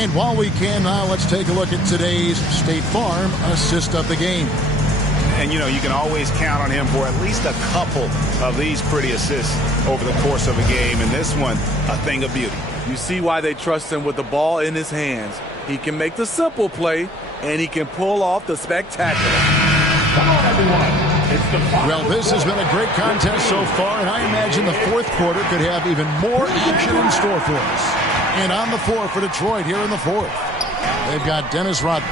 And while we can now, let's take a look at today's State Farm assist of the game. And, you know, you can always count on him for at least a couple of these pretty assists over the course of a game. And this one, a thing of beauty. You see why they trust him with the ball in his hands. He can make the simple play, and he can pull off the spectacular. Come on, everyone. It's the Well, this has been a great contest so far, and I imagine the fourth quarter could have even more action in store for us. And on the floor for Detroit here in the fourth. They've got Dennis Rodman.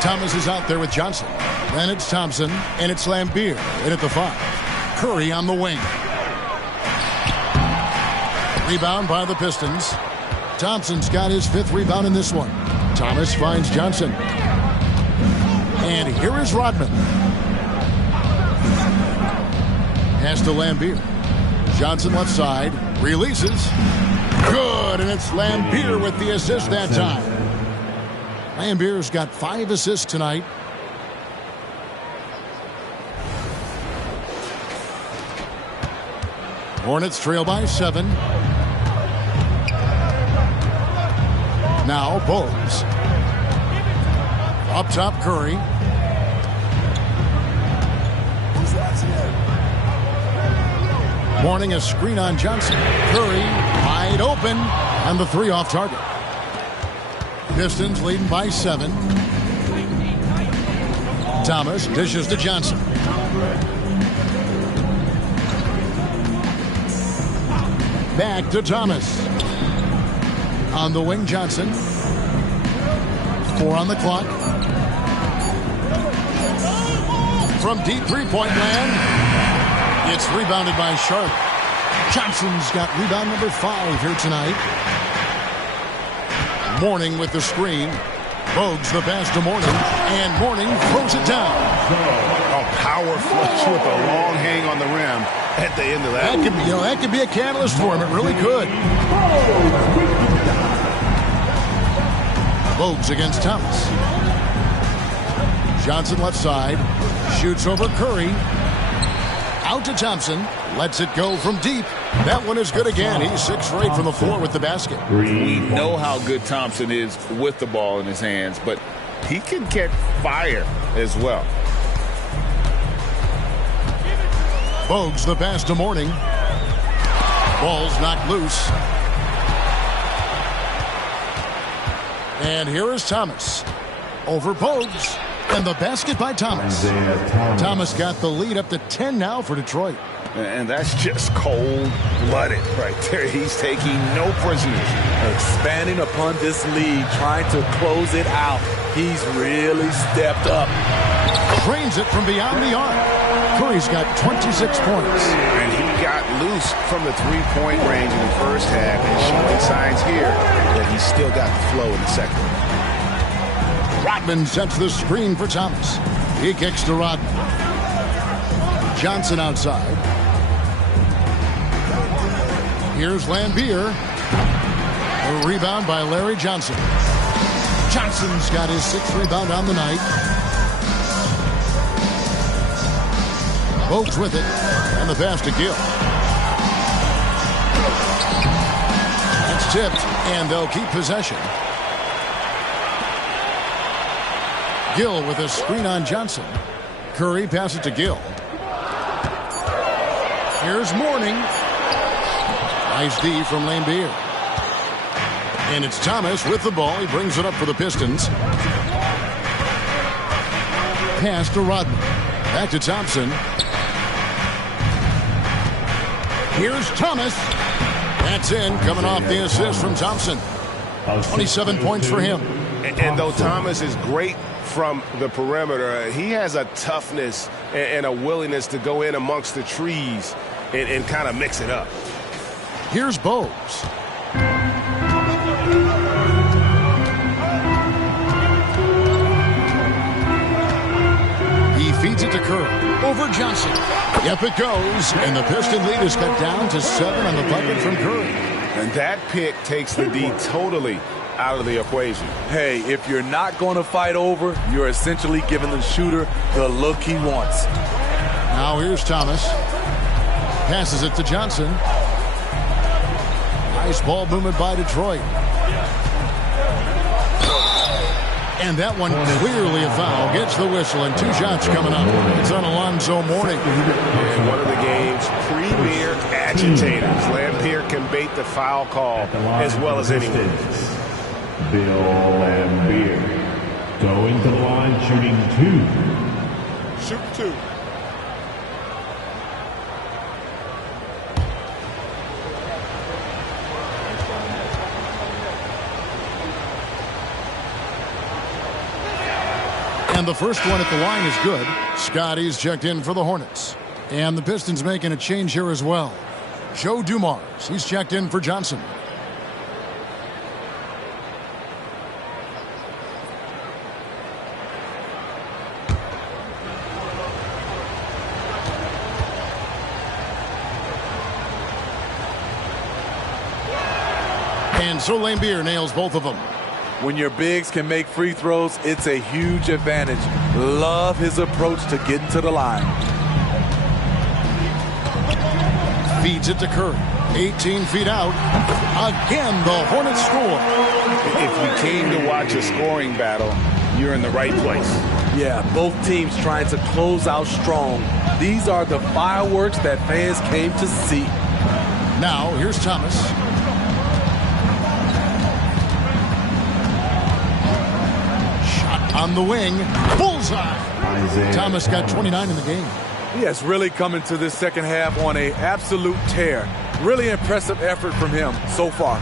Thomas is out there with Johnson. Then it's Thompson, and it's Lambier in at the 5. Curry on the wing. Rebound by the Pistons. Thompson's got his 5th rebound in this one. Thomas finds Johnson. And here is Rodman. Pass to Lambier. Johnson left side. Releases. Good, and it's Lambier with the assist that time. Lambier's got 5 assists tonight. Hornets trail by 7. Now Bogues. Up top, Curry. Morning a screen on Johnson. Curry wide open, and the 3 off target. Pistons leading by 7. Thomas dishes to Johnson. Back to Thomas. On the wing, Johnson. 4 on the clock. From deep three-point land, it's rebounded by Sharp. Johnson's got rebound number 5 here tonight. Mourning with the screen. Bogues the pass to Mourning, and Mourning throws it down. A power flush with a long hang on the rim at the end of that. That could be a catalyst for him. It really could. Bogues against Thomas. Johnson left side. Shoots over Curry. Out to Thompson. Lets it go from deep. That one is good again. He's 6 for 8 from the floor with the basket. We know how good Thompson is with the ball in his hands, but he can catch fire as well. Bogues the pass to Mourning. Ball's knocked loose. And here is Thomas. Over Bogues. And the basket by Thomas. Thomas got the lead up to 10 now for Detroit. And that's just cold-blooded right there. He's taking no prisoners. Expanding upon this lead, trying to close it out. He's really stepped up. Drains it from beyond the arc. Curry's got 26 points. And he got loose from the three-point range in the first half and showing signs here that he's still got the flow in the second. Rodman sets the screen for Thomas. He kicks to Rodman. Johnson outside. Here's Lambier. A rebound by Larry Johnson. Johnson's got his 6th rebound on the night. Bogues with it. And the pass to Gill. That's tipped, and they'll keep possession. Gill with a screen on Johnson. Curry passes to Gill. Here's Mourning. Nice D from Lambier. And it's Thomas with the ball. He brings it up for the Pistons. Pass to Rodman. Back to Thompson. Here's Thomas. That's in, coming off the assist from Thompson. 27 points for him. And though Thomas is great from the perimeter, he has a toughness and a willingness to go in amongst the trees and kind of mix it up. Here's Bose. He feeds it to Curry. Over Johnson. Yep, it goes. And the Piston lead is cut down to 7 on the bucket from Curry. And that pick takes the D totally out of the equation. Hey, if you're not going to fight over, you're essentially giving the shooter the look he wants. Now here's Thomas. Passes it to Johnson. Nice ball movement by Detroit. And that one clearly a foul. Gets the whistle, and 2 shots coming up. It's on Alonzo Mourning. And one of the game's premier agitators. Lampier can bait the foul call as well as anyone. Bill Lambier going to the line, shooting 2. Shoot 2. And the first one at the line is good. Scotty's checked in for the Hornets. And the Pistons making a change here as well. Joe Dumars, he's checked in for Johnson. And so Lambier nails both of them. When your bigs can make free throws, it's a huge advantage. Love his approach to getting to the line. Feeds it to Curry. 18 feet out. Again, the Hornets score. If you came to watch a scoring battle, you're in the right place. Yeah, both teams trying to close out strong. These are the fireworks that fans came to see. Now, here's Thomas. On the wing, bullseye. Thomas got 29 in the game. He has really come into this second half on an absolute tear. Really impressive effort from him so far.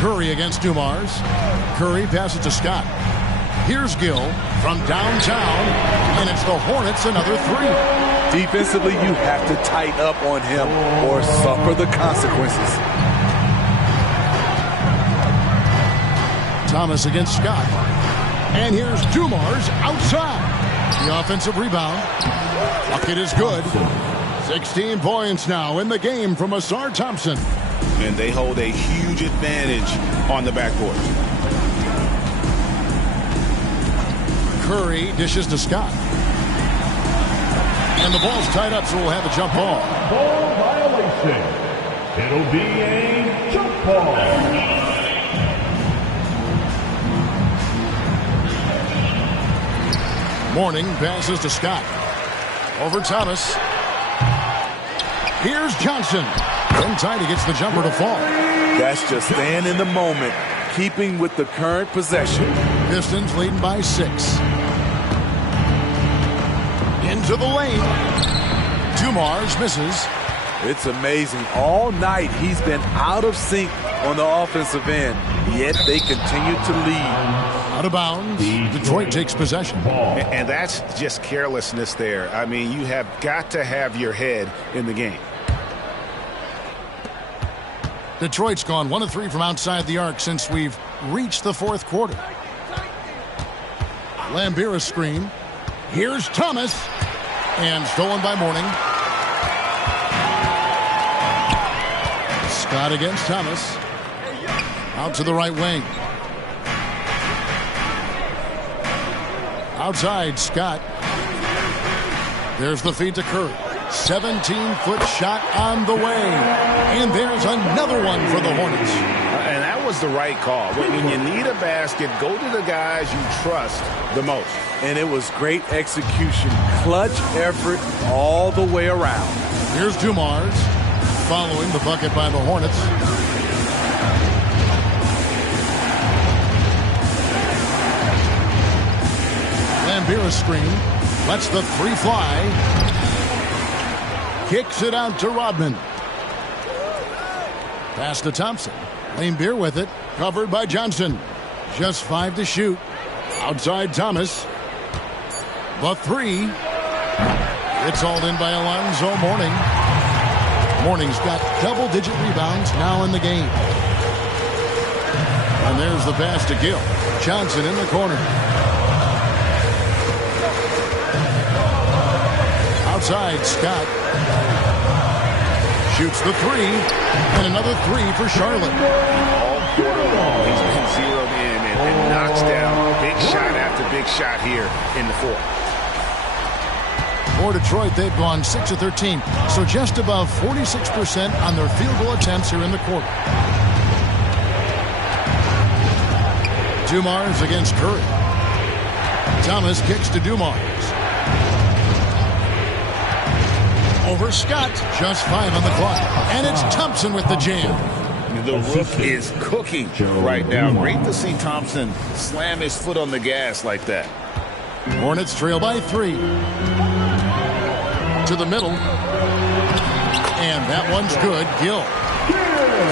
Curry against Dumars. Curry passes to Scott. Here's Gill from downtown, and it's the Hornets another 3. Defensively, you have to tighten up on him or suffer the consequences. Thomas against Scott. And here's Dumars outside. The offensive rebound. Bucket is good. 16 points now in the game from Asar Thompson. And they hold a huge advantage on the backcourt. Curry dishes to Scott. And the ball's tied up, so we'll have a jump ball. Ball violation. It'll be a jump ball. Mourning passes to Scott. Over Thomas. Here's Johnson. Inside, he gets the jumper to fall. That's just staying in the moment, keeping with the current possession. Pistons leading by 6. Into the lane. Dumars misses. It's amazing. All night he's been out of sync on the offensive end, yet they continue to lead. Out of bounds. Detroit takes possession. And that's just carelessness there. I mean, you have got to have your head in the game. Detroit's gone 1 of 3 from outside the arc since we've reached the 4th quarter. Lambier screen. Here's Thomas. And stolen by Mourning. Scott against Thomas. Out to the right wing. Outside, Scott. There's the feed to Curry. 17-foot shot on the way. And there's another one for the Hornets. And that was the right call. When you need a basket, go to the guys you trust the most. And it was great execution. Clutch effort all the way around. Here's Dumars. following the bucket by the Hornets. Lambeer screen. Lets the three fly. Kicks it out to Rodman. Pass to Thompson. Lambeer with it. Covered by Johnson. Just 5 to shoot. Outside Thomas. The three. It's hauled in by Alonzo Mourning. Mourning's got double-digit rebounds now in the game. And there's the pass to Gill. Johnson in the corner. Outside, Scott. Shoots the three. And another three for Charlotte. All quarter long, he's been zeroed in and knocks down big shot after big shot here in the fourth. For Detroit, they've gone 6 of 13, so just above 46% on their field goal attempts here in the quarter. Dumars against Curry. Thomas kicks to Dumars. Over Scott, just 5 on the clock. And it's Thompson with the jam. The Rook is cooking right now. Great to see Thompson slam his foot on the gas like that. Hornets trail by 3. To the middle. And that one's good. Gill.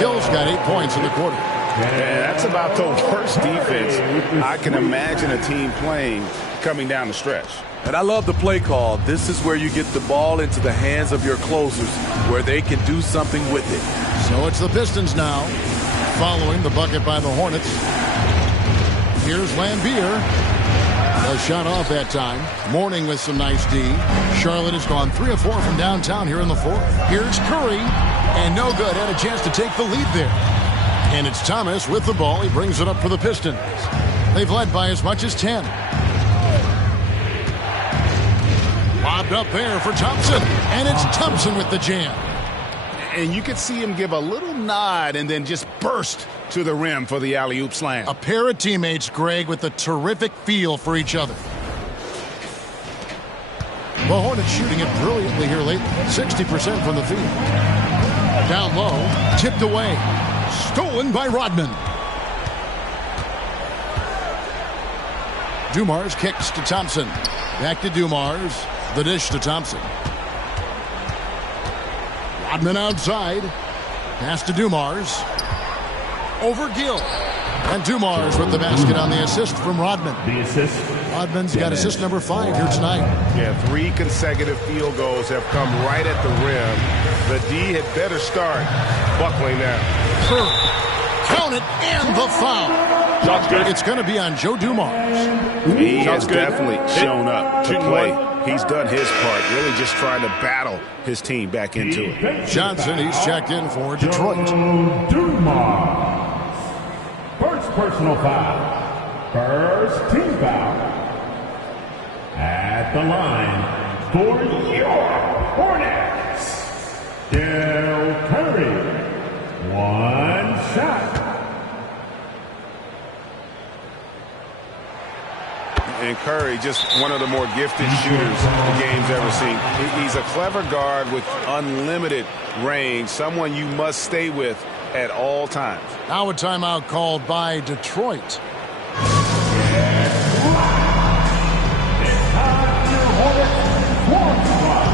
Gill's got 8 points in the quarter. Yeah, that's about the worst defense I can imagine a team playing coming down the stretch. And I love the play call. This is where you get the ball into the hands of your closers where they can do something with it. So it's the Pistons now, following the bucket by the Hornets. Here's Lambeer. A shot off that time. Mourning with some nice D. Charlotte has gone 3 of 4 from downtown here in the fourth. Here's Curry. And no good. Had a chance to take the lead there. And it's Thomas with the ball. He brings it up for the Pistons. They've led by as much as 10. Lobbed up there for Thompson. And it's Thompson with the jam. And you could see him give a little nod and then just burst to the rim for the alley-oop slam. A pair of teammates, Greg, with a terrific feel for each other. The Hornets shooting it brilliantly here lately. 60% from the field. Down low. Tipped away. Stolen by Rodman. Dumars kicks to Thompson. Back to Dumars. The dish to Thompson. Rodman outside. Pass to Dumars. Over Gill. And Dumars with the basket on the assist from Rodman. The assist. Rodman's got assist number 5 here tonight. Yeah, 3 consecutive field goals have come right at the rim. The D had better start buckling now. Count it, and the foul. It's going to be on Joe Dumars. He has definitely shown up to play. He's done his part, really just trying to battle his team back into it. Johnson, he's checked in for Detroit. Dumars. First personal foul. First team foul. At the line for your Hornets. Del Curry. 1 shot. And Curry, just one of the more gifted shooters the game's ever seen. He's a clever guard with unlimited range, someone you must stay with at all times. Now a timeout called by Detroit. It's time for your Hornets warm squad.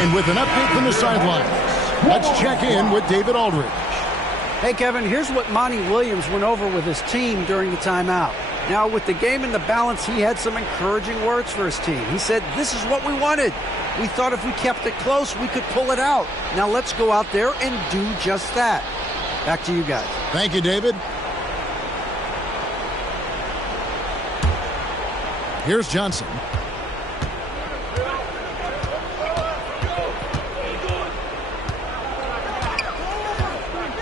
And with an update from the sideline, let's check in with David Aldridge. Hey, Kevin, here's what Monty Williams went over with his team during the timeout. Now, with the game in the balance, he had some encouraging words for his team. He said, this is what we wanted. We thought if we kept it close, we could pull it out. Now let's go out there and do just that. Back to you guys. Thank you, David. Here's Johnson.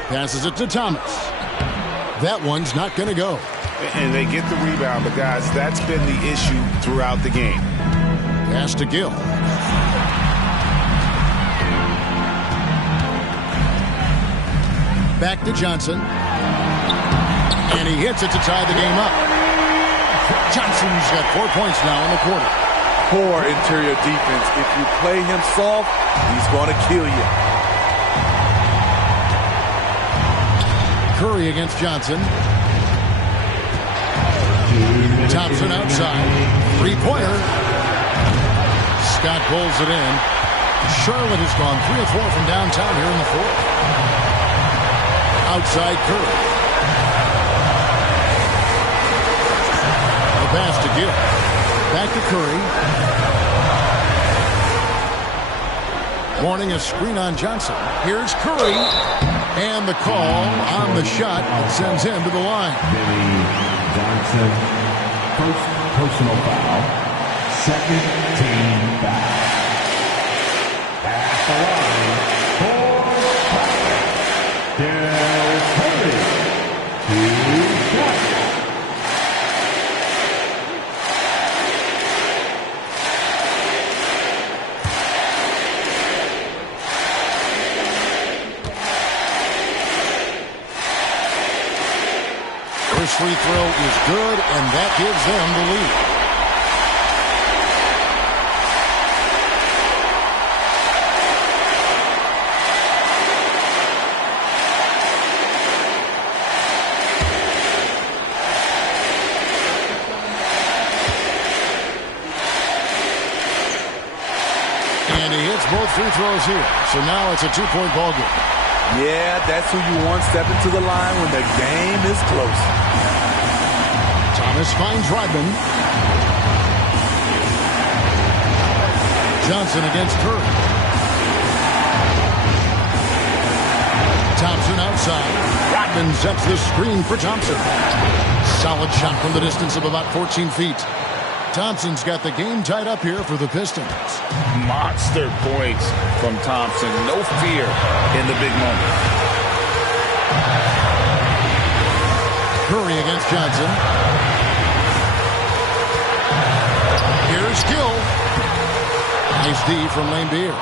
Passes it to Thomas. That one's not going to go. And they get the rebound, but guys, that's been the issue throughout the game. Pass to Gill. Back to Johnson. And he hits it to tie the game up. Johnson's got 4 points now in the quarter. Poor interior defense. If you play him soft, he's going to kill you. Curry against Johnson. Thompson outside. Three-pointer. Scott pulls it in. Charlotte has gone 3 of 4 from downtown here in the fourth. Outside Curry. The pass to Gill. Back to Curry. Warning a screen on Johnson. Here's Curry. And the call on the shot that sends him to the line. Vinny Johnson, first personal foul, second team foul. At the line, for Derek Curry. First free throw is good, and that gives them the lead. And he hits both free throws here. So now it's a 2-point ball game. Yeah, that's who you want stepping to the line when the game is close. Thomas finds Rodman. Johnson against Curry. Thompson outside. Rodman sets the screen for Thompson. Solid shot from the distance of about 14 feet. Thompson's got the game tied up here for the Pistons. Monster points from Thompson. No fear in the big moment. Curry against Johnson. Here's Gill. Nice D from Lane Beer.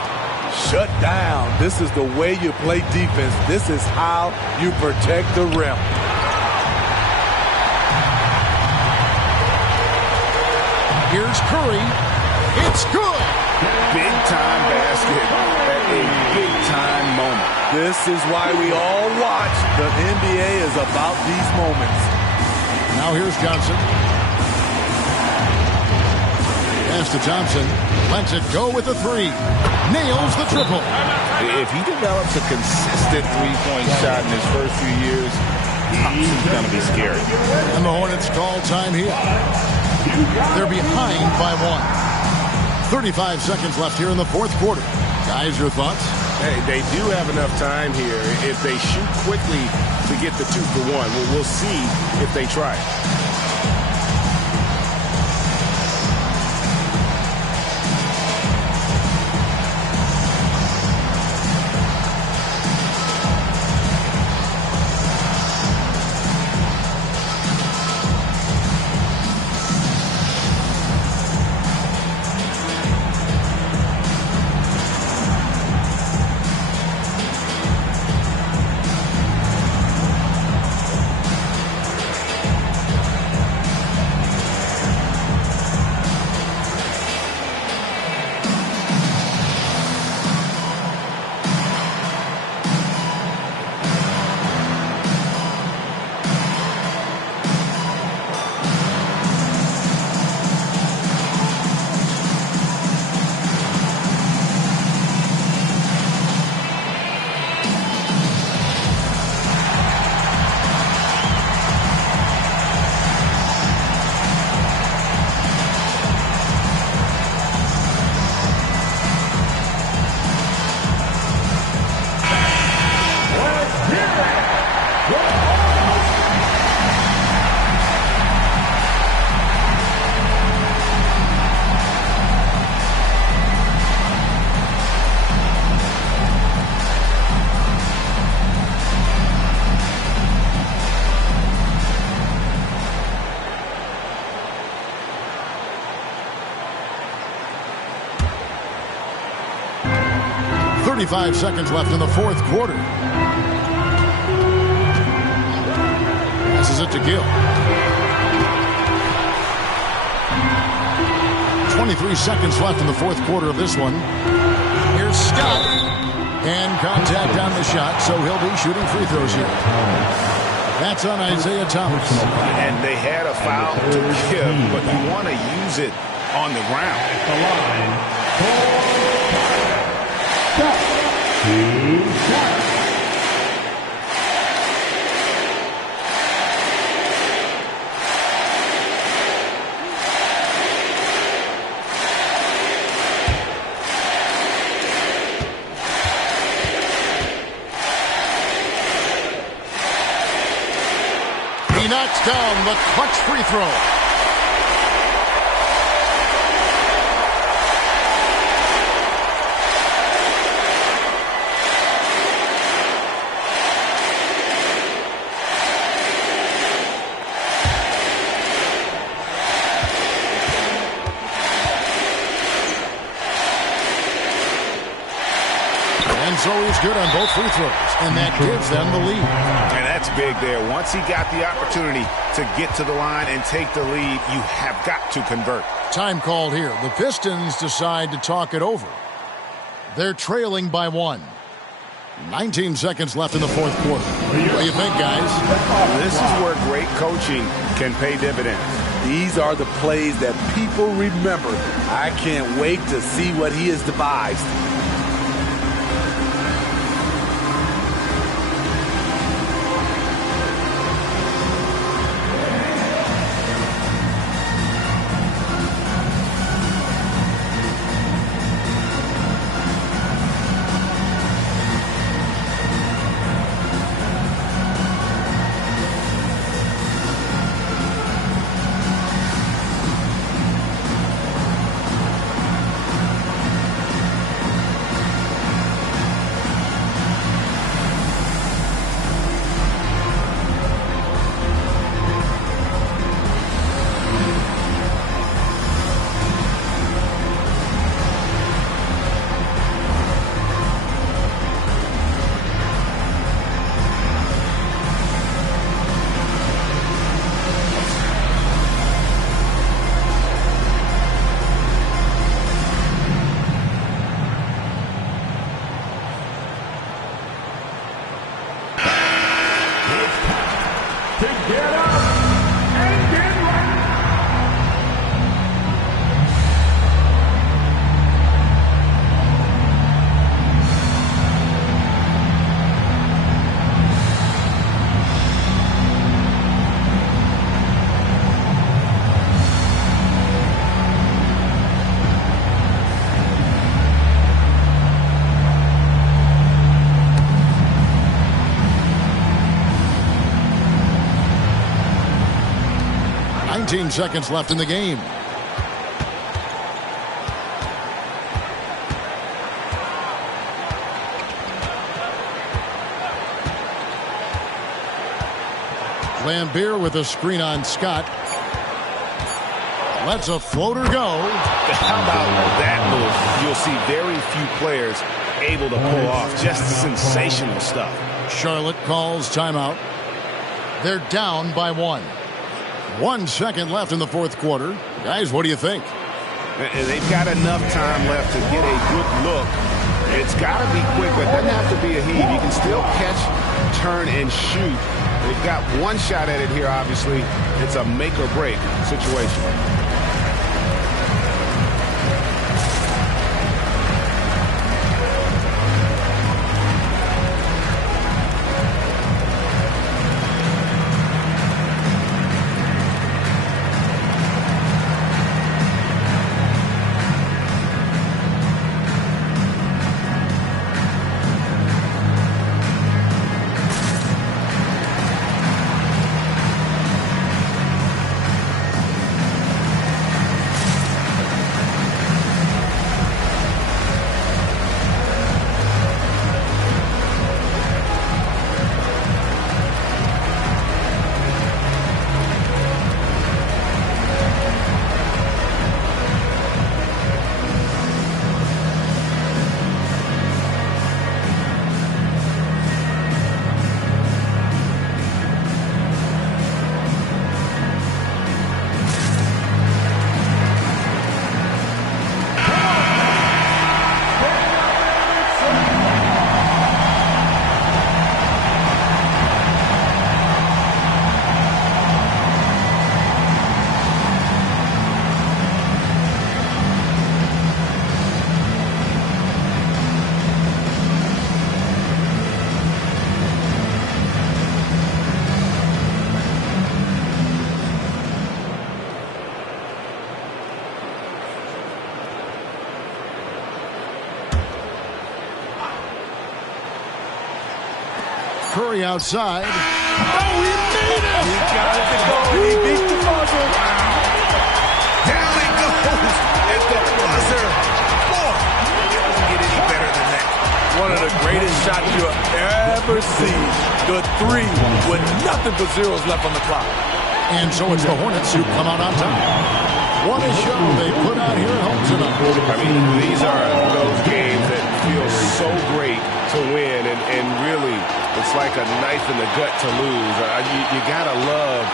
Shut down. This is the way you play defense. This is how you protect the rim. Here's Curry. It's good. Big-time basket at a big-time moment. This is why we all watch. The NBA is about these moments. Now here's Johnson. Pass to Thompson. Lets it go with the three. Nails the triple. If he develops a consistent three-point shot in his first few years, Thompson's going to be scary. And the Hornets call time here. They're behind by 1. 35 seconds left here in the fourth quarter. Guys, your thoughts? Hey, they do have enough time here. If they shoot quickly to get the 2 for 1, we'll see if they try. 35 seconds left in the fourth quarter. Passes it to Gill. 23 seconds left in the fourth quarter of this one. Here's Scott. And contact on the shot, so he'll be shooting free throws here. That's on Isaiah Thomas. And they had a foul to give, but you want to use it on the ground. The line. He knocks down the clutch free throw. And so he's good on both free throws, and that gives them the lead. And that's big there. Once he got the opportunity to get to the line and take the lead, you have got to convert. Time called here. The Pistons decide to talk it over. They're trailing by 1. 19 seconds left in the fourth quarter. What do you think, guys? This is where great coaching can pay dividends. These are the plays that people remember. I can't wait to see what he has devised. Seconds left in the game. Lambeer with a screen on Scott. Lets a floater go. How about that move? You'll see very few players able to pull off just sensational stuff. Charlotte calls timeout. They're down by 1. 1 second left in the fourth quarter. Guys, what do you think? They've got enough time left to get a good look. It's got to be quick, but it doesn't have to be a heave. You can still catch, turn, and shoot. They've got one shot at it here, obviously. It's a make or break situation. Curry outside. Oh, he made it! He got it to go, and he beat the buzzer. Down it goes at the buzzer. Boy, it doesn't get any better than that. One of the greatest shots you'll ever see. The three with nothing but zeros left on the clock. And so it's the Hornets who come out on top. What a show they put out here at home tonight. I mean, these are those games that feel so great to win, and really, it's like a knife in the gut to lose. You gotta love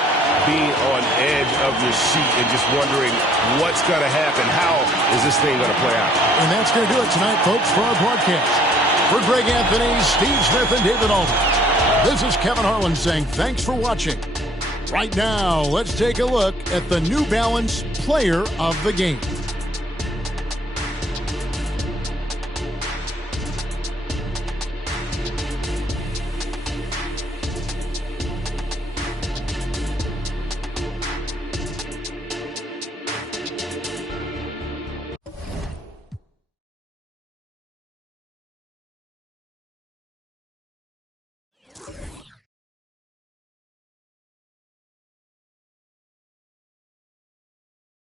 being on edge of your seat and just wondering what's gonna happen. How is this thing gonna play out? And that's gonna do it tonight, folks, for our broadcast. For Greg Anthony, Steve Smith, and David Aldridge, this is Kevin Harlan saying thanks for watching. Right now, let's take a look at the New Balance Player of the Game.